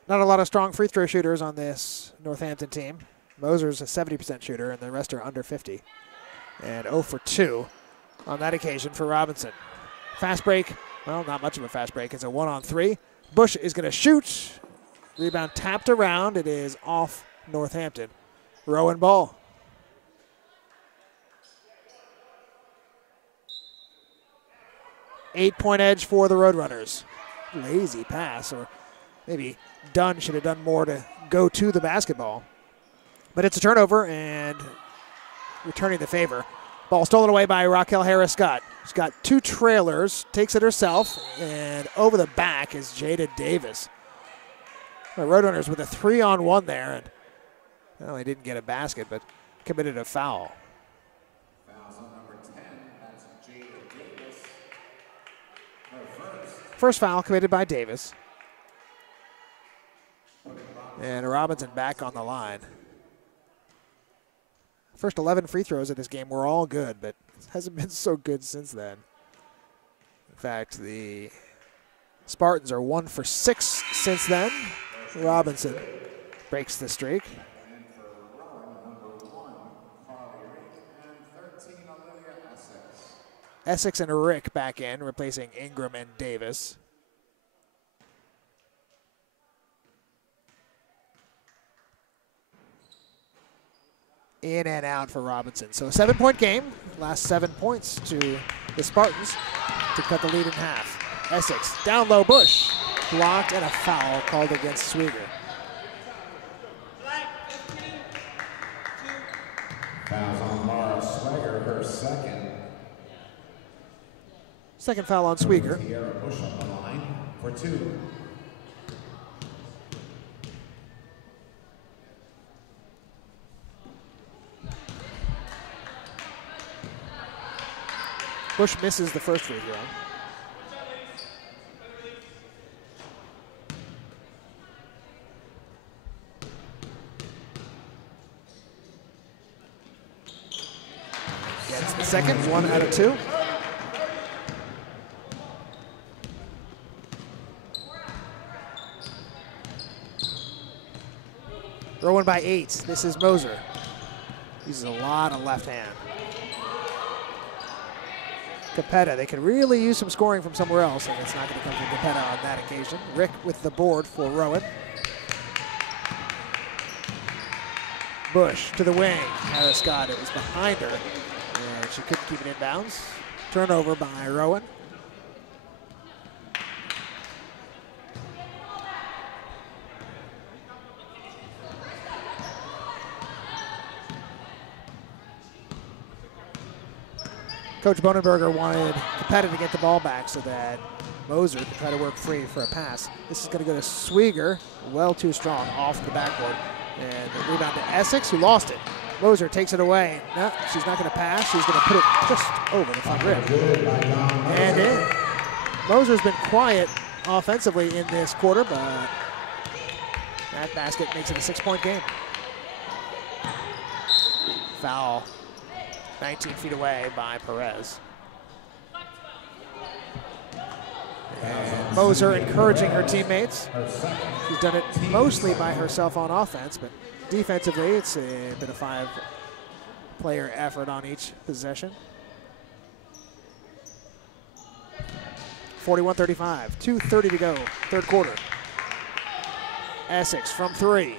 Not a lot of strong free throw shooters on this Northampton team. Moser's a 70% shooter, and the rest are under 50. And 0 for 2 on that occasion for Robinson. Fast break. Well, not much of a fast break. It's a 1-on-3. Bush is going to shoot. Rebound tapped around. It is off Northampton. Rowan ball. Eight-point edge for the Roadrunners. Lazy pass, or maybe Dunn should have done more to go to the basketball. But it's a turnover and returning the favor. Ball stolen away by Raquel Harris-Scott. She's got 2 trailers, takes it herself, and over the back is Jada Davis. The Roadrunners with a 3-on-1 there, and well, they didn't get a basket, but committed a foul. Fouls on number 10, that's Jada Davis. First foul committed by Davis. And Robinson back on the line. First 11 free throws in this game were all good, but it hasn't been so good since then. In fact, the Spartans are 1 for 6 since then. Robinson breaks the streak. And for Rowan, number 1, Carly Rick, and 13, Olivia Essex. Essex and Rick back in, replacing Ingram and Davis. In and out for Robinson. So a 7-point game. Last 7 points to the Spartans to cut the lead in half. Essex, down low, Bush. Blocked and a foul called against Swieger. Fouls on Mara Swagger, her second. Second foul on Swieger. Tierra Bush on the line for 2. Bush misses the first free throw. Gets the second, 1 out of 2. Rowan by 8. This is Moser. Uses a lot of left hand. Capetta, they could really use some scoring from somewhere else, and it's not going to come from Capetta on that occasion. Rick with the board for Rowan. Bush to the wing. Harris-Scott, it was behind her, and she couldn't keep it in bounds. Turnover by Rowan. Coach Bonenberger wanted Capetta to get the ball back so that Moser could try to work free for a pass. This is going to go to Swieger, well too strong, off the backboard. And the rebound to Essex, who lost it. Moser takes it away. No, she's not going to pass. She's going to put it just over the front rim. And in. Moser's been quiet offensively in this quarter, but that basket makes it a 6-point game. Foul. 19 feet away by Perez. And Moser encouraging her teammates. She's done it mostly by herself on offense, but defensively it's been a 5-player effort on each possession. 41-35, 2:30 to go, third quarter. Essex from 3.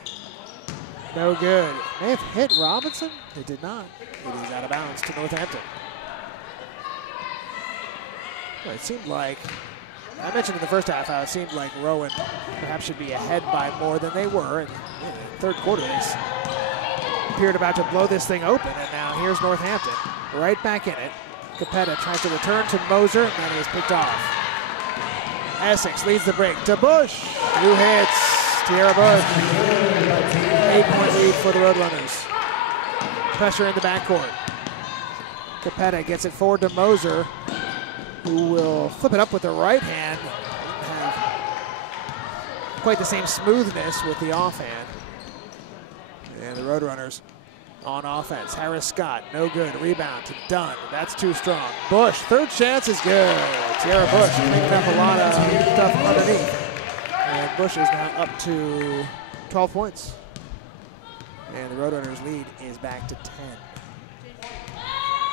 No good. May have hit Robinson. It did not. It is out of bounds to Northampton. Well, it seemed like, I mentioned in the first half how it seemed like Rowan perhaps should be ahead by more than they were. And in the third quarter, they appeared about to blow this thing open. And now here's Northampton right back in it. Capetta tries to return to Moser, and then it is picked off. Essex leads the break to Bush. 2 hits. Tierra Bush. 8-point lead for the Roadrunners. Pressure in the backcourt. Capetta gets it forward to Moser, who will flip it up with the right hand. Have quite the same smoothness with the offhand. And the Roadrunners on offense. Harris Scott, no good. Rebound to Dunn. That's too strong. Bush, third chance is good. Tierra Bush picking up a lot of stuff underneath. And Bush is now up to 12 points. And the Roadrunners lead is back to 10.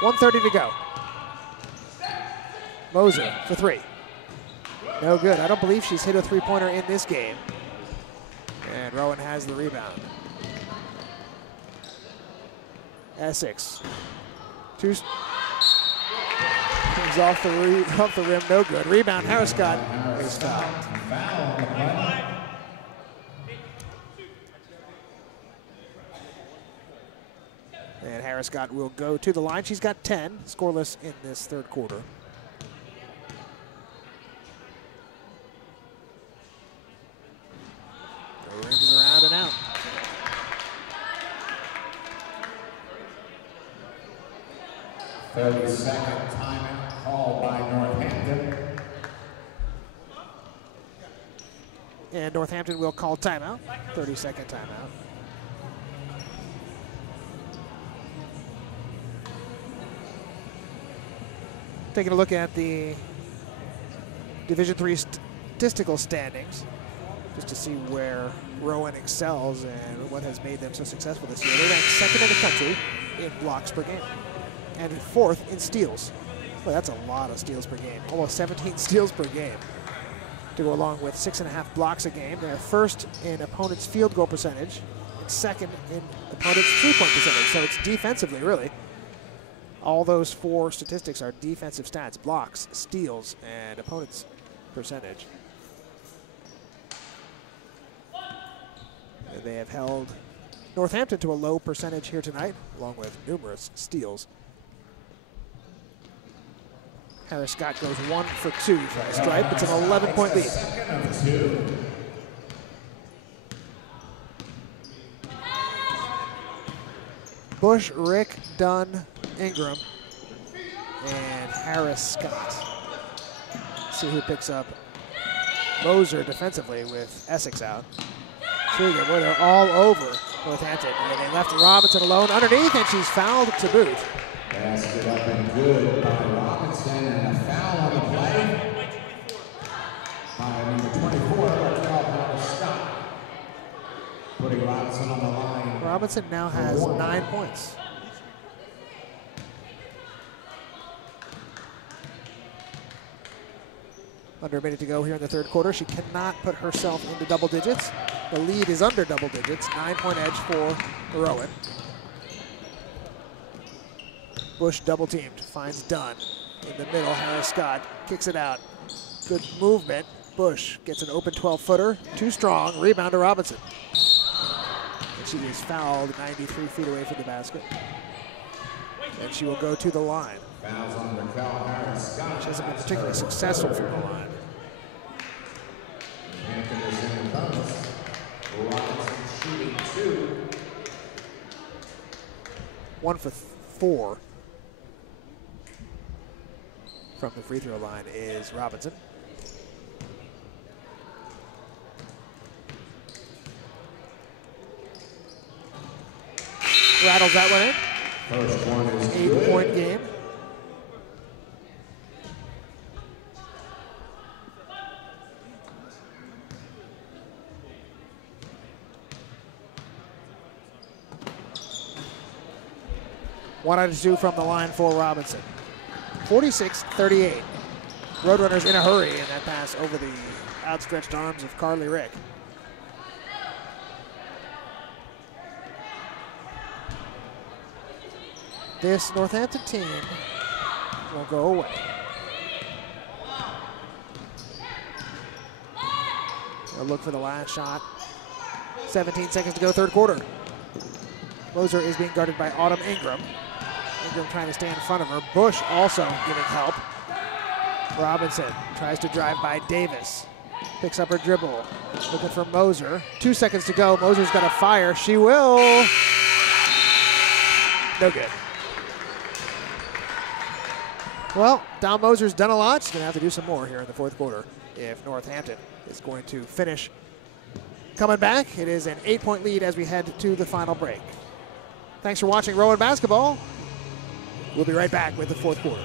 1:30 to go. Moser for 3. No good. I don't believe she's hit a 3-pointer in this game. And Rowan has the rebound. Essex. Comes off the rim, no good. Rebound, Harris Scott is fouled. And Harris Scott will go to the line. She's got 10, scoreless in this third quarter. The rim is around and out. Thirty-second timeout called by Northampton. And Northampton will call timeout. 30-second timeout. Taking a look at the Division III statistical standings, just to see where Rowan excels and what has made them so successful this year. They rank 2nd in the country in blocks per game and 4th in steals. Well, that's a lot of steals per game, almost 17 steals per game. To go along with 6.5 blocks a game. They're 1st in opponent's field goal percentage and 2nd in opponent's 3-point percentage. So it's defensively, really. All those 4 statistics are defensive stats: blocks, steals, and opponent's percentage. And they have held Northampton to a low percentage here tonight, along with numerous steals. Harris Scott goes 1 for 2 from the stripe. It's an 11-point lead. Bush, Rick, Dunn, Ingram, and Harris Scott. Let's see who picks up Moser defensively with Essex out. Boy, they're all over Northampton. And they left Robinson alone underneath, and she's fouled to boot. Basket up and good by Robinson, and a foul on the play by number 24, Harris Scott. Putting Robinson on the line. Robinson now has 9 points. Under a minute to go here in the third quarter. She cannot put herself into double digits. The lead is under double digits. 9-point edge for Rowan. Bush double teamed, finds Dunn in the middle. Harris Scott kicks it out. Good movement. Bush gets an open 12-footer. Too strong. Rebound to Robinson. And she is fouled 93 feet away from the basket. And she will go to the line. Fouls on Raquel Harris Scott. She hasn't been particularly successful from the line. Hampton is in the bonus. Robinson shooting 2. 1 for 4 from the free throw line is Robinson. Rattles that one in. First one is 8-point game. One out of 2 from the line for Robinson. 46-38. Roadrunners in a hurry in that pass over the outstretched arms of Carly Rick. This Northampton team will go away. They'll look for the last shot. 17 seconds to go, third quarter. Moser is being guarded by Autumn Ingram. Ingram trying to stay in front of her. Bush also giving help. Robinson tries to drive by Davis. Picks up her dribble. Looking for Moser. 2 seconds to go. Moser's got to fire. She will. No good. Well, Dom Moser's done a lot. She's going to have to do some more here in the fourth quarter if Northampton is going to finish coming back. It is an 8-point lead as we head to the final break. Thanks for watching Rowan Basketball. We'll be right back with the fourth quarter.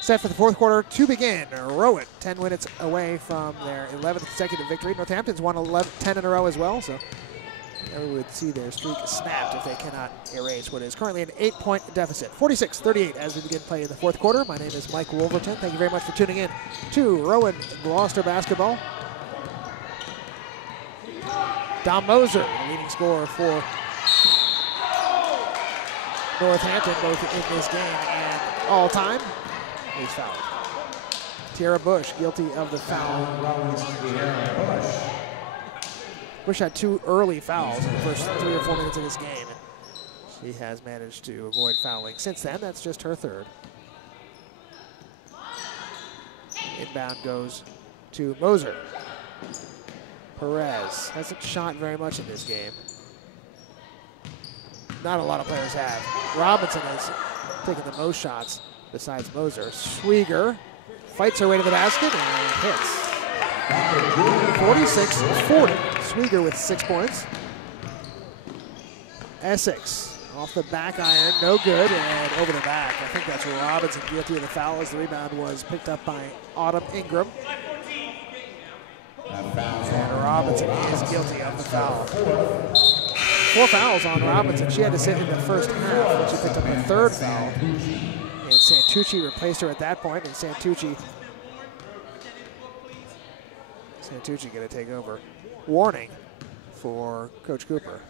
Set for the fourth quarter to begin. Rowan, 10 minutes away from their 11th consecutive victory. Northampton's won 10 in a row as well, so we would see their streak snapped if they cannot erase what is currently an 8-point deficit. 46-38 as we begin play in the fourth quarter. My name is Mike Wolverton. Thank you very much for tuning in to Rowan Gloucester Basketball. Dom Moser, the leading scorer for Northampton, both in this game and all time. He's fouled. Tiara Bush guilty of the foul. Bush had 2 early fouls in the first 3 or 4 minutes of this game. And she has managed to avoid fouling since then. That's just her third. Inbound goes to Moser. Perez hasn't shot very much in this game. Not a lot of players have. Robinson has taken the most shots besides Moser. Swieger fights her way to the basket and hits. 46-40. Swieger with 6 points. Essex off the back iron, no good, and over the back. I think that's Robinson guilty of the foul as the rebound was picked up by Autumn Ingram. And Robinson is guilty of the foul. 4 fouls on Robinson. She had to sit in the first half, but she picked up a 3rd foul. And Santucci replaced her at that point, and Santucci going to take over. Warning for Coach Cooper.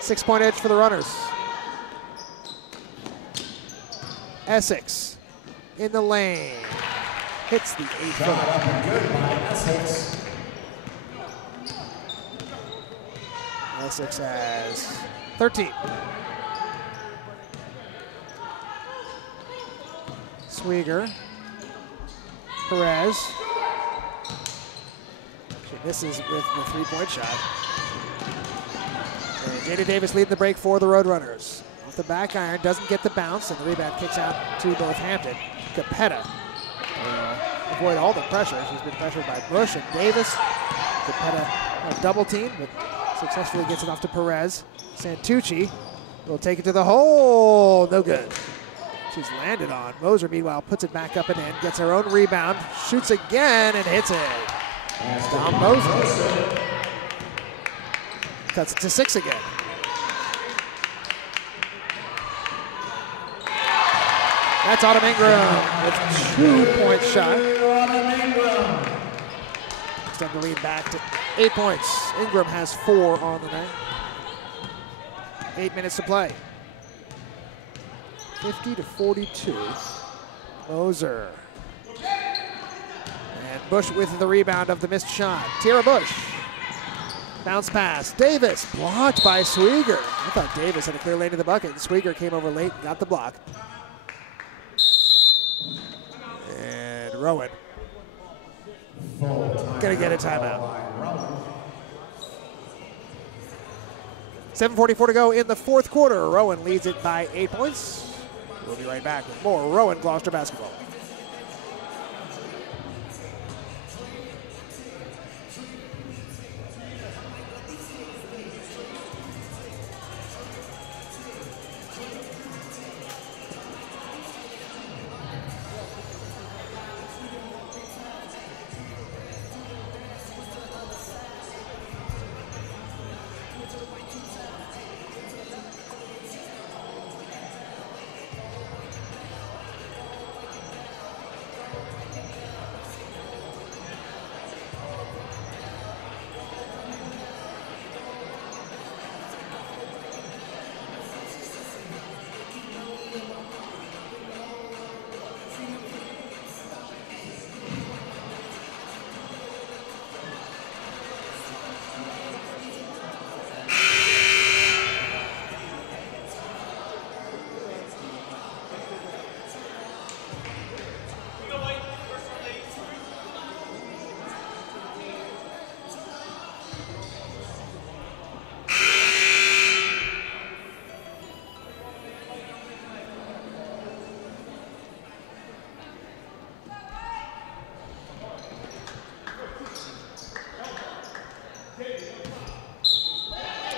Six-point edge for the Runners. Essex in the lane. Hits the 8-footer. Essex has 13. Swieger. Perez. She misses with the 3-point shot. And Jada Davis leading the break for the Roadrunners. Off the back iron, doesn't get the bounce, and the rebound kicks out to Northampton. Capetta. Avoid all the pressure. She's been pressured by Bush and Davis. Capetta a double team, but successfully gets it off to Perez. Santucci will take it to the hole. No good. She's landed on. Moser, meanwhile, puts it back up and in, gets her own rebound, shoots again, and hits it. Dom Moser cuts it to 6 again. That's Autumn Ingram with a 2-point shot. Extend the lead back to 8 points. Ingram has 4 on the night. 8 minutes to play. 50-42. Moser. And Bush with the rebound of the missed shot. Tierra Bush. Bounce pass. Davis blocked by Swieger. I thought Davis had a clear lane to the bucket. And Swieger came over late and got the block. And Rowan gonna get a timeout. 7:44 to go in the fourth quarter. Rowan leads it by 8 points. We'll be right back with more Rowan Gloucester basketball.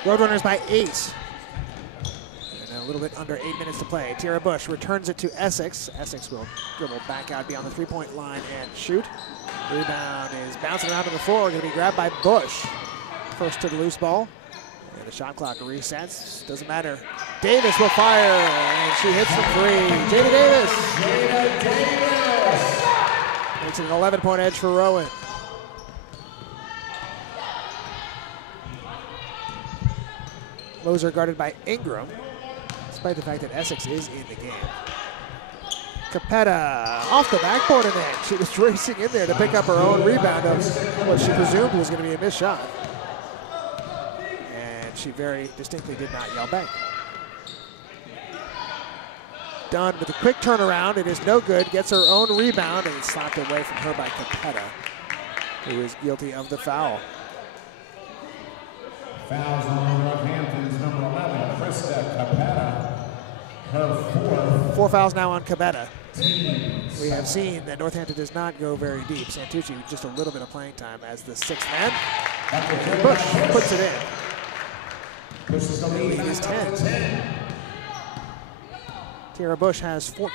Roadrunners by 8. And a little bit under 8 minutes to play. Tierra Bush returns it to Essex. Essex will dribble back out beyond the three-point line and shoot. Rebound is bouncing around on the floor. Going to be grabbed by Bush. First to the loose ball. And the shot clock resets. Doesn't matter. Davis will fire, and she hits the three. Jada Davis. Jada Davis. Makes it an 11-point edge for Rowan. Moser guarded by Ingram, despite the fact that Essex is in the game. Capetta off the backboard and in. She was racing in there to pick up her own rebound of what she presumed was going to be a missed shot. And she very distinctly did not yell back. Dunn with a quick turnaround. It is no good. Gets her own rebound and it's slapped away from her by Capetta, who is guilty of the foul. Fouls on Northampton's number 11, Krista Capetta. Her 4th. 4 fouls now on Capetta. We have seen that Northampton does not go very deep. Santucci just a little bit of playing time as the 6th man. And Bush puts it in. Pushes the lead is 10. Tierra Bush has 14.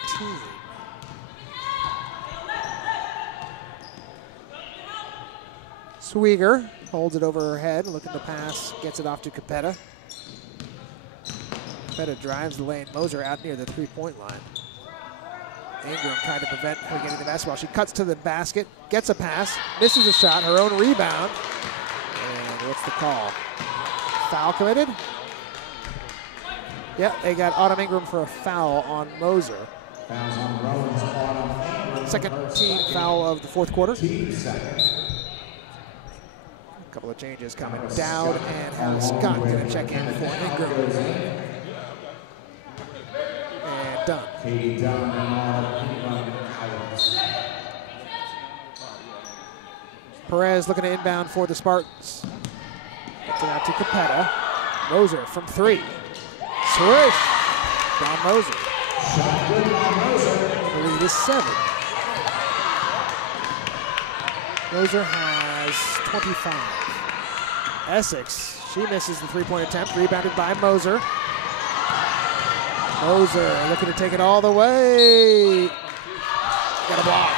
Swieger holds it over her head, looking to pass, gets it off to Capetta. Capetta drives the lane. Moser out near the three-point line. Ingram trying to prevent her getting the basketball. She cuts to the basket, gets a pass, misses a shot, her own rebound. And what's the call? Foul committed? Yep, they got Autumn Ingram for a foul on Moser. Fouls on Rowan's Autumn Ingram. Second team foul of the fourth quarter. Team second. A couple of changes coming. Dowd and Hannah Scott going to check in for Ingram. And Dunn. Katie Dunn and Autumn Ingram out. Perez looking to inbound for the Spartans. Gets it out to Capetta. Moser from 3. Swish. Down Moser. Shot good by Moser. The lead is 7. Moser has 25. Essex, she misses the three-point attempt, rebounded by Moser. Moser looking to take it all the way. Got a block.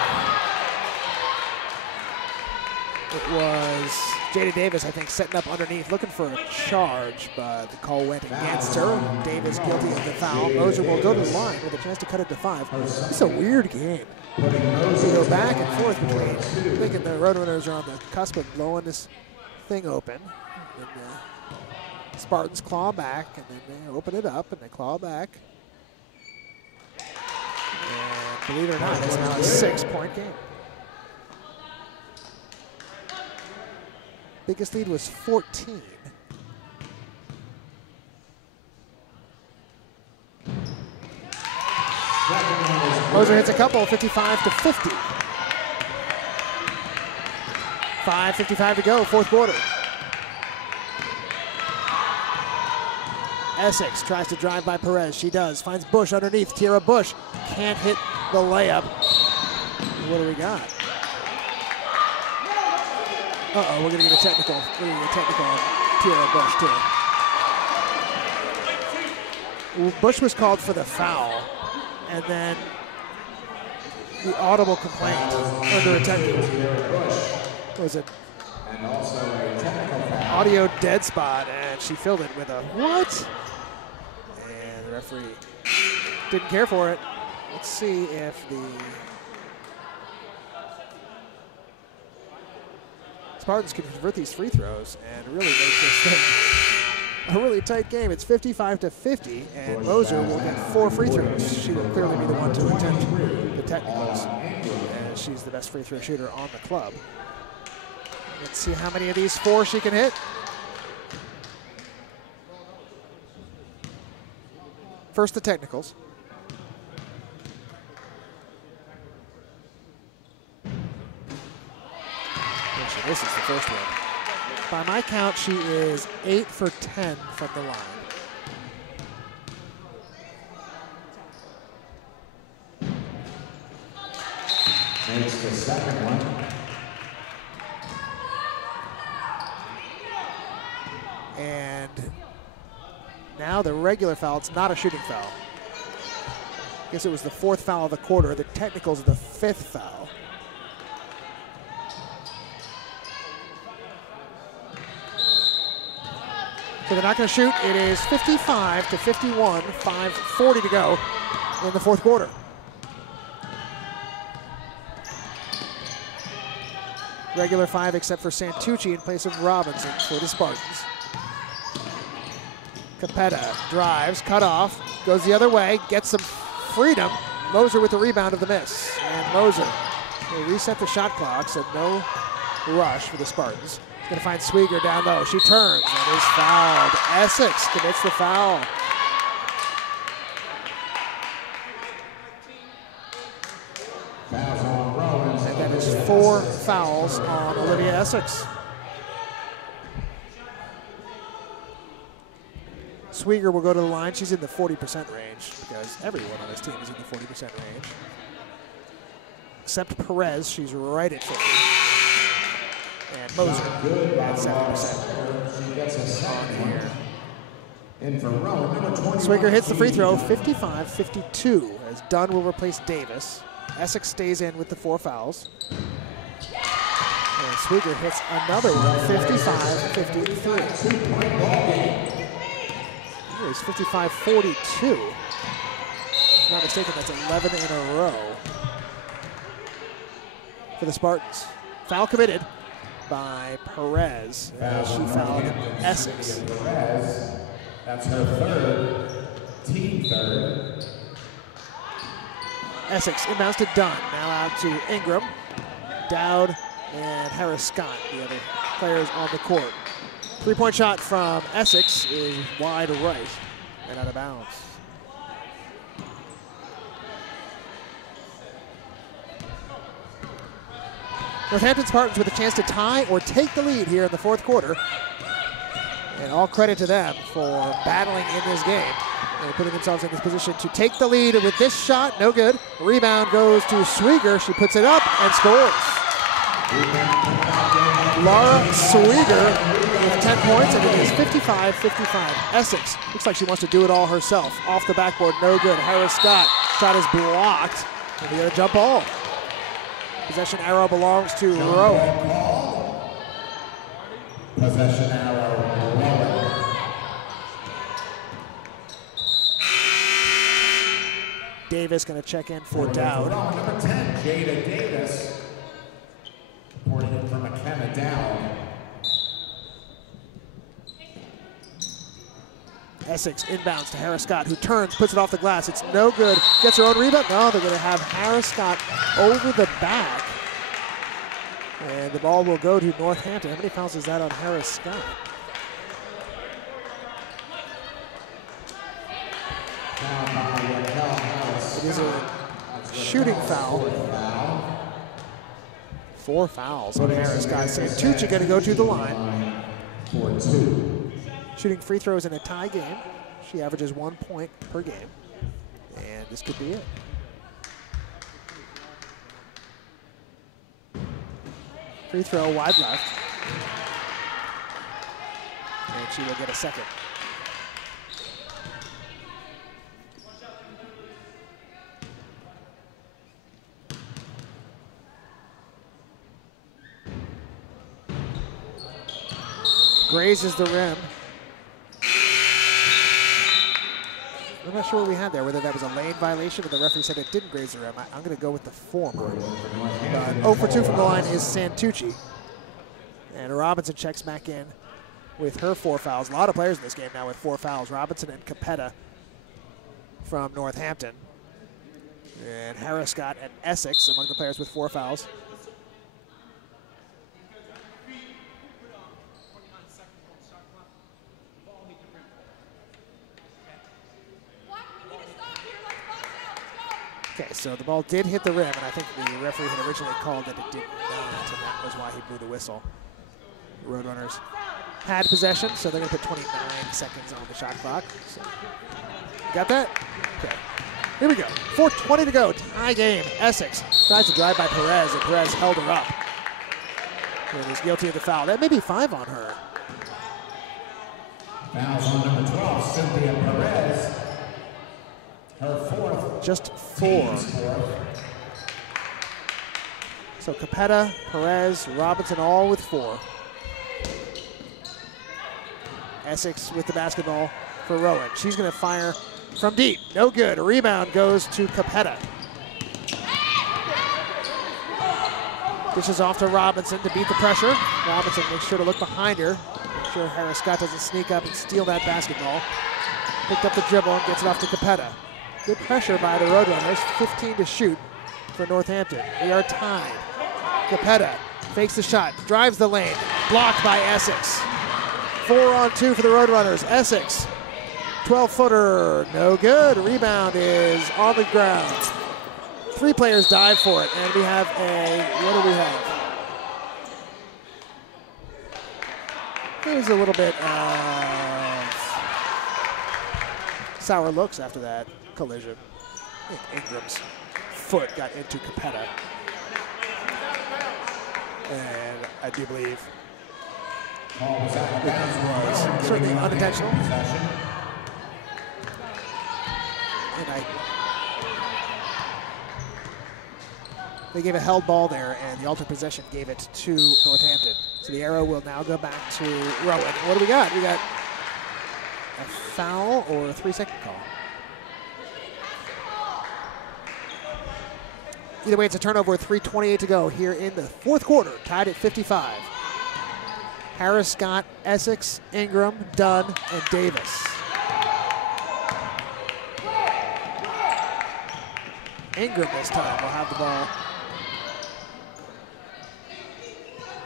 It was Jada Davis, I think, setting up underneath, looking for a charge, but the call went against her. Davis guilty of the foul. Moser will go to the line with a chance to cut it to 5. It's a weird game. We go back and forth between thinking the Roadrunners are on the cusp of blowing this thing open. And the Spartans claw back, and then they open it up, and they claw back. And believe it or not, it's now a 6-point game. biggest lead was 14. Moser hits a couple, 55 to 50. 5:55 to go, fourth quarter. Essex tries to drive by Perez. She does. Finds Bush underneath. Tierra Bush can't hit the layup. What do we got? Uh-oh, we're going to get a technical. We're going to get a technical on Tierra Bush, too. Bush was called for the foul, and then the audible complaint under a technical. What was it? And also a technical foul. Audio dead spot, and she filled it with a what? And the referee didn't care for it. Let's see if the Spartans can convert these free throws and really make this thing a really tight game. It's 55 to 50, and Moser will get 4 free throws. She will clearly be the one to attempt the technicals, and she's the best free throw shooter on the club. Let's see how many of these 4 she can hit. First, the technicals. And she misses the first one. By my count, she is 8 for 10 from the line. Makes the second one. And now the regular foul, it's not a shooting foul. I guess it was the 4th foul of the quarter. The technicals are the 5th foul. So they're not going to shoot. It is 55 to 51, 5:40 to go in the 4th quarter. Regular 5 except for Santucci in place of Robinson for the Spartans. Capetta drives, cut off, goes the other way, gets some freedom. Moser with the rebound of the miss. And Moser will reset the shot clock, so no rush for the Spartans. He's going to find Swieger down low. She turns and is fouled. Essex commits the foul. Fouls on Rowan. And that is 4 fouls on Olivia Essex. Swieger will go to the line. She's in the 40% range because everyone on this team is in the 40% range. Except Perez, she's right at 50. And Moser at 70%. She gets a second here. In for Rowan, number 21. Swieger hits the free throw, 55-52, as Dunn will replace Davis. Essex stays in with the 4 fouls. And Swieger hits another one, 55-53. It's 55-42. If I'm not mistaken, that's 11 in a row for the Spartans. Foul committed by Perez as she fouled Essex. Perez, that's her 3rd, team 3rd. Essex inbounds to Dunn, now out to Ingram, Dowd, and Harris Scott, the other players on the court. 3-point shot from Essex is wide right and out of bounds. Northampton Spartans with a chance to tie or take the lead here in the 4th quarter. And all credit to them for battling in this game. They're putting themselves in this position to take the lead with this shot, no good. Rebound goes to Swieger. She puts it up and scores. Laura Swieger with 10 points, and it is 55-55. Essex looks like she wants to do it all herself. Off the backboard, no good. Harris Scott, shot is blocked. And they got a jump ball. Possession arrow belongs to Rowan. Possession arrow, Rowan. Davis going to check in for Dowd. Number 10, Jada Davis. Reporting in from McKenna Dowd. Essex inbounds to Harris Scott, who turns, puts it off the glass. It's no good. Gets her own rebound. No, they're going to have Harris Scott over the back. And the ball will go to Northampton. How many fouls is that on Harris Scott? It is a shooting foul. 4 fouls on Harris Scott. Santucci going to go to the line. Shooting free throws in a tie game. She averages 1 point per game. And this could be it. Free throw wide left. And she will get a second. Grazes the rim. I'm not sure what we had there, whether that was a lane violation or the referee said it didn't graze the rim. I'm going to go with the former. 0 for 2 from the line is Santucci. And Robinson checks back in with her 4 fouls. A lot of players in this game now with 4 fouls. Robinson and Capetta from Northampton. And Harris Scott and Essex among the players with 4 fouls. Okay, so the ball did hit the rim, and I think the referee had originally called that it did not, and that was why he blew the whistle. The Roadrunners had possession, so they're going to put 29 seconds on the shot clock. So, you got that? Okay. Here we go. 4:20 to go. Tie game. Essex tries to drive by Perez, and Perez held her up. And is guilty of the foul. That may be 5 on her. Fouls on number 12, Cynthia Perez. Her 4th. Just 4. So Capetta, Perez, Robinson all with 4. Essex with the basketball for Rowan. She's going to fire from deep. No good. A rebound goes to Capetta. Dishes off to Robinson to beat the pressure. Robinson makes sure to look behind her. Make sure Harris Scott doesn't sneak up and steal that basketball. Picked up the dribble and gets it off to Capetta. Good pressure by the Roadrunners. 15 to shoot for Northampton. We are tied. Capetta fakes the shot, drives the lane, blocked by Essex. 4 on 2 for the Roadrunners. Essex, 12-footer, no good. Rebound is on the ground. 3 players dive for it, and we have a, what do we have? There's a little bit of sour looks after that collision. I think Ingram's foot got into Capetta. And I do believe it was certainly unintentional. And they gave a held ball there, and the alternate possession gave it to Northampton. So the arrow will now go back to Rowan. What do we got? We got a foul or a 3-second call. Either way, it's a turnover with 3:28 to go here in the 4th quarter, tied at 55. Harris Scott, Essex, Ingram, Dunn, and Davis. Ingram this time will have the ball.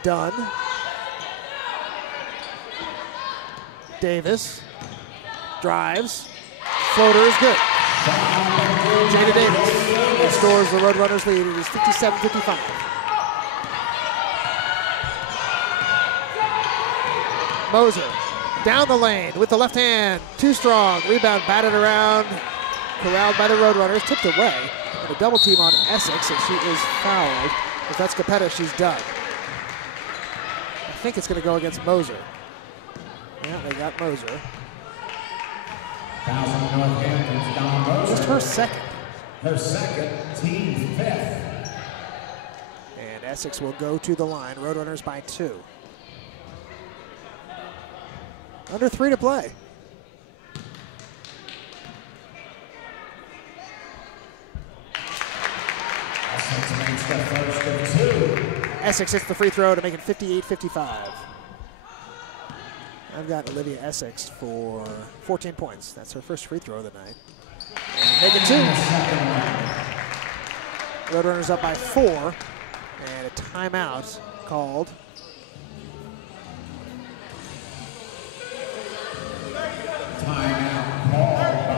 Dunn. Davis. Drives. Floater is good. Jada Davis restores the Roadrunners lead. It is 57-55. Moser down the lane with the left hand. Too strong. Rebound batted around. Corralled by the Roadrunners. Tipped away. And a double team on Essex, and she is fouled. If that's Capetta, she's done. I think it's going to go against Moser. Yeah, they got Moser. Just her second. Her second, team 5th. And Essex will go to the line. Roadrunners by 2. Under 3 to play. Essex hits the free throw to make it 58-55. I've got Olivia Essex for 14 points. That's her first free throw of the night. And make it 2. Roadrunners up by 4. And a timeout called.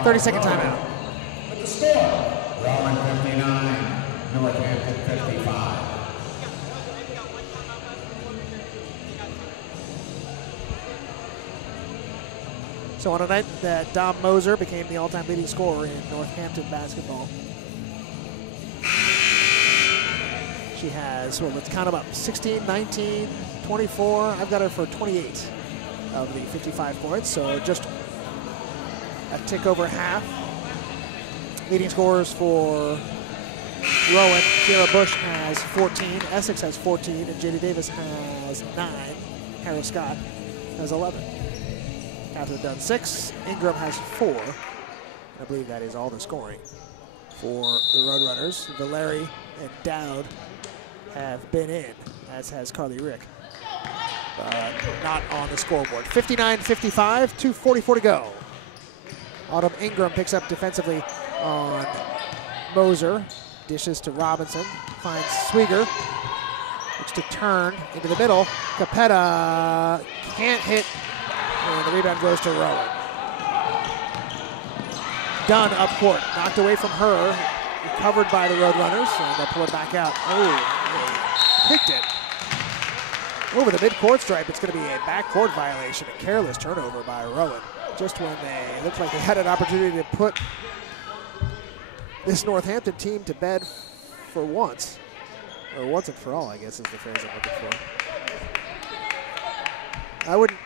30-second timeout. With the score, Rowan 59, Northampton 55. So on a night that Dom Moser became the all-time leading scorer in Northampton basketball, she has, well, let's count them up, 16, 19, 24. I've got her for 28 of the 55 points, so just a tick over half. Leading scorers for Rowan, Sierra Bush has 14, Essex has 14, and JD Davis has 9. Harris Scott has 11. Catherine Dunn 6, Ingram has 4. I believe that is all the scoring for the Roadrunners. Valeri and Dowd have been in, as has Carly Rick, but not on the scoreboard. 59-55, 2:44 to go. Autumn Ingram picks up defensively on Moser, dishes to Robinson, finds Swieger, looks to turn into the middle. Capetta can't hit, and the rebound goes to Rowan. Dunn up court, knocked away from her, recovered by the Roadrunners, and they'll pull it back out. Oh, they kicked it over the mid-court stripe. It's going to be a backcourt violation, a careless turnover by Rowan. Just when they looked like they had an opportunity to put this Northampton team to bed for once. Or once and for all, I guess is the phrase I'm looking for. I wouldn't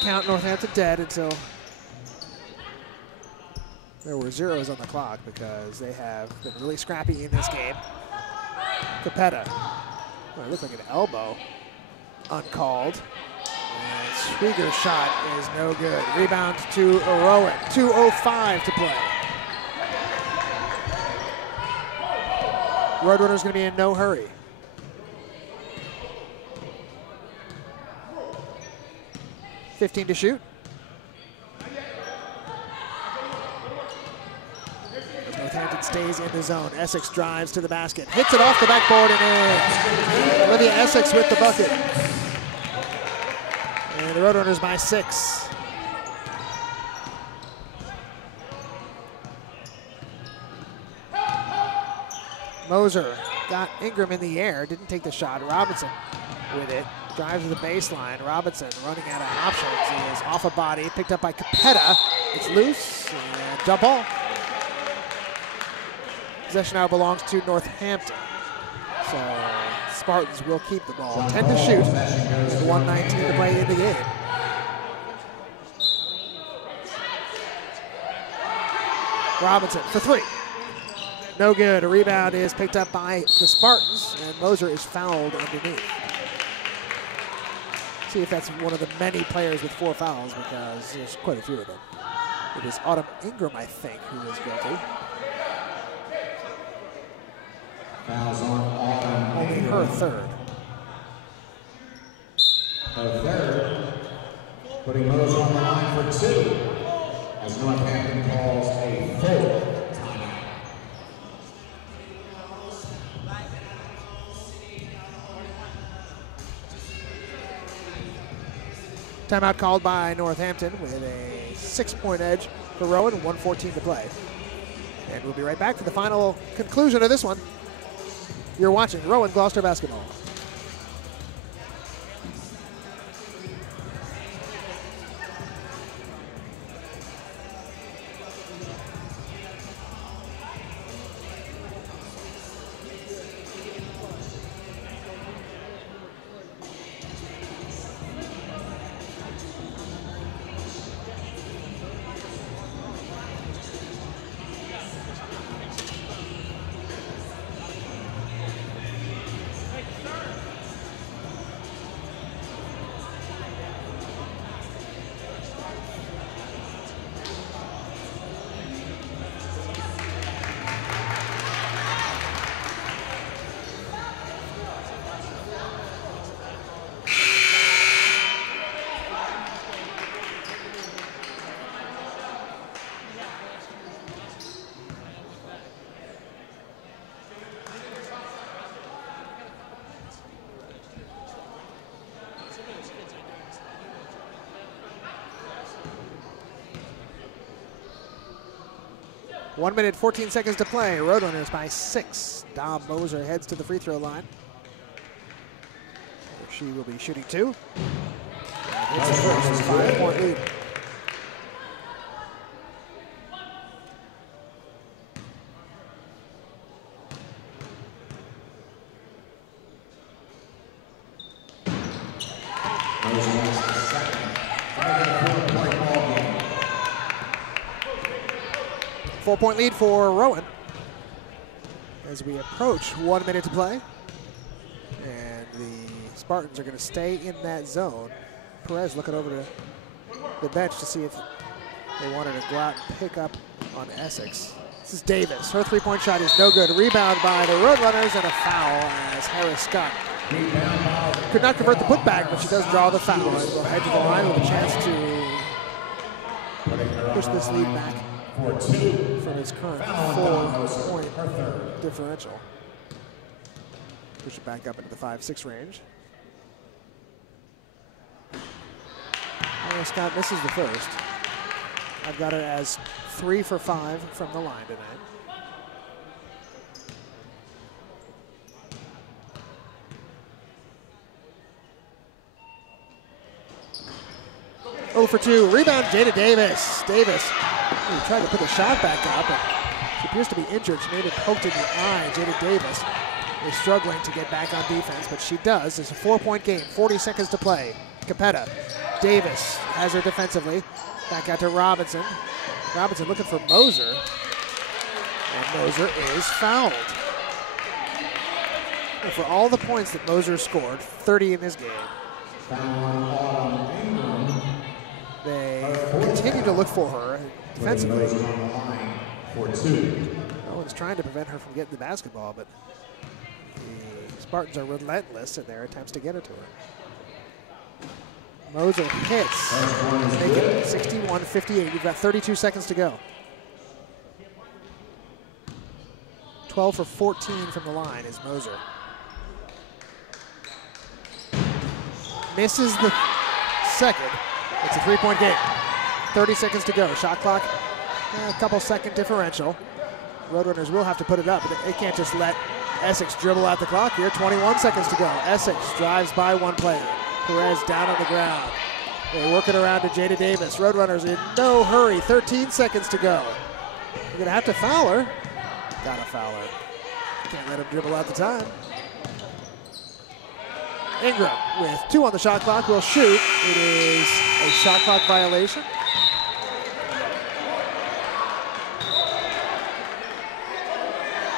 count Northampton dead until there were zeros on the clock, because they have been really scrappy in this game. Capetta. Oh, it looked like an elbow. Uncalled. And Swieger's shot is no good. Rebound to Rowan. 2:05 to play. Roadrunners going to be in no hurry. $15 to shoot. As Northampton stays in the zone. Essex drives to the basket. Hits it off the backboard and in. Olivia Essex with the bucket. And the Roadrunners by 6. Moser got Ingram in the air, didn't take the shot. Robinson with it, drives to the baseline. Robinson running out of options. He is off a body, picked up by Capetta. It's loose, and jump ball. Possession now belongs to Northampton. So Spartans will keep the ball. 10 to shoot, and 1:19 to play in the game. Robinson for 3. No good. A rebound is picked up by the Spartans, and Moser is fouled underneath. See if that's one of the many players with 4 fouls, because there's quite a few of them. It is Autumn Ingram, I think, who is guilty. Fouls on Autumn Only Ingram. her third. Her third, putting Moser on the line for 2, as Northampton calls a full timeout. Timeout called by Northampton with a 6-point edge for Rowan, 1:14 to play. And we'll be right back for the final conclusion of this one. You're watching Rowan Gloucester basketball. 1 minute, 14 seconds to play. Roadrunners by 6. Dom Moser heads to the free throw line. She will be shooting 2. Hits the first, 5-point lead. Four-point lead for Rowan as we approach 1 minute to play. And the Spartans are going to stay in that zone. Perez looking over to the bench to see if they wanted to go out and pick up on Essex. This is Davis. Her three-point shot is no good. Rebound by the Roadrunners and a foul as Harris Scott could not convert the putback, but she does draw the foul. And will head to the line with a chance to push this lead back from its current 4-point differential. Push it back up into the 5-6 range. Scott misses the first. I've got her as 3 for 5 from the line tonight. Oh for 2. Rebound, Jada Davis. Davis tried to put the shot back up, and she appears to be injured. She may have been poked in the eye. Jada Davis is struggling to get back on defense, but she does. It's a 4-point game, 40 seconds to play. Capetta. Davis has her defensively. Back out to Robinson. Robinson looking for Moser. And Moser is fouled. And for all the points that Moser scored, 30 in this game, they continue to look for her defensively. Rowan's trying to prevent her from getting the basketball, but the Spartans are relentless in their attempts to get it to her. Moser hits, make it 61-58. We've got 32 seconds to go. 12 for 14 from the line is Moser. Misses the second. It's a 3-point game. 30 seconds to go. Shot clock, a couple second differential. Roadrunners will have to put it up, but they can't just let Essex dribble out the clock here. 21 seconds to go. Essex drives by one player. Perez down on the ground. They work it around to Jada Davis. Roadrunners in no hurry. 13 seconds to go. You're going to have to foul her. Got to foul her. Can't let him dribble out the time. Ingram with 2 on the shot clock will shoot. It is a shot clock violation.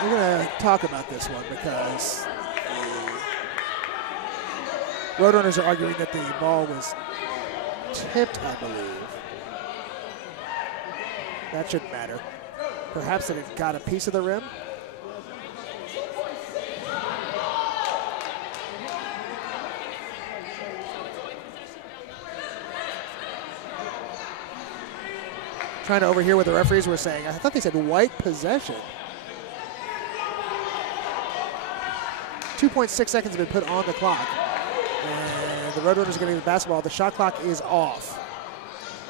We're going to talk about this one because the Roadrunners are arguing that the ball was tipped, I believe. That shouldn't matter. Perhaps that it got a piece of the rim. Trying to overhear what the referees were saying. I thought they said white possession. 2.6 seconds have been put on the clock. And the Roadrunners are going to get the basketball. The shot clock is off.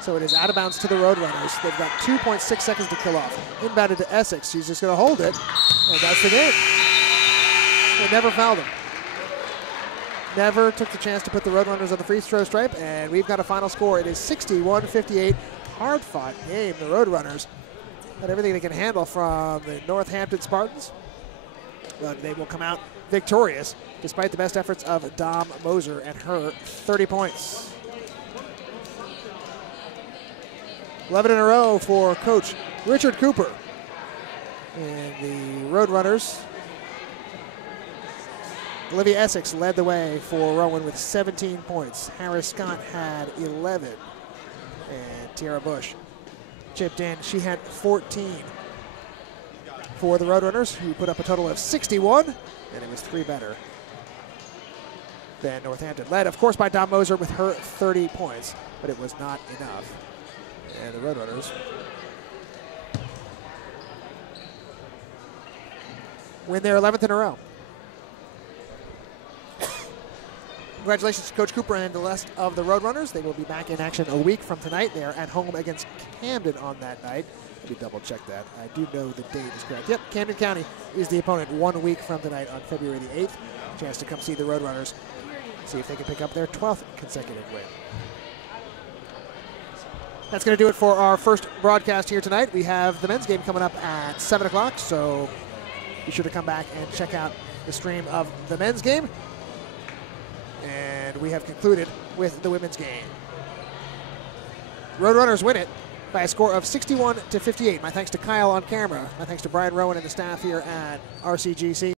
So it is out of bounds to the Roadrunners. They've got 2.6 seconds to kill off. Inbounded to Essex. She's just going to hold it. And that's the game. They never fouled him. Never took the chance to put the Roadrunners on the free throw stripe. And we've got a final score. It is 61-58. Hard-fought game. The Roadrunners got everything they can handle from the Northampton Spartans. But they will come out victorious despite the best efforts of Dom Moser and her 30 points. 11 in a row for Coach Richard Cooper. And the Roadrunners, Olivia Essex led the way for Rowan with 17 points. Harris Scott had 11. And Tiara Bush chipped in. She had 14 for the Roadrunners, who put up a total of 61, and it was 3 better than Northampton. Led, of course, by Dom Moser with her 30 points, but it was not enough. And the Roadrunners win their 11th in a row. Congratulations to Coach Cooper and the rest of the Roadrunners. They will be back in action a week from tonight. They are at home against Camden on that night. Let me double check that. I do know the date is correct. Yep, Camden County is the opponent 1 week from tonight on February the 8th. Chance to come see the Roadrunners, see if they can pick up their 12th consecutive win. That's going to do it for our first broadcast here tonight. We have the men's game coming up at 7 o'clock, so be sure to come back and check out the stream of the men's game. And we have concluded with the women's game. Roadrunners win it by a score of 61-58. My thanks to Kyle on camera. My thanks to Brian Rowan and the staff here at RCGC.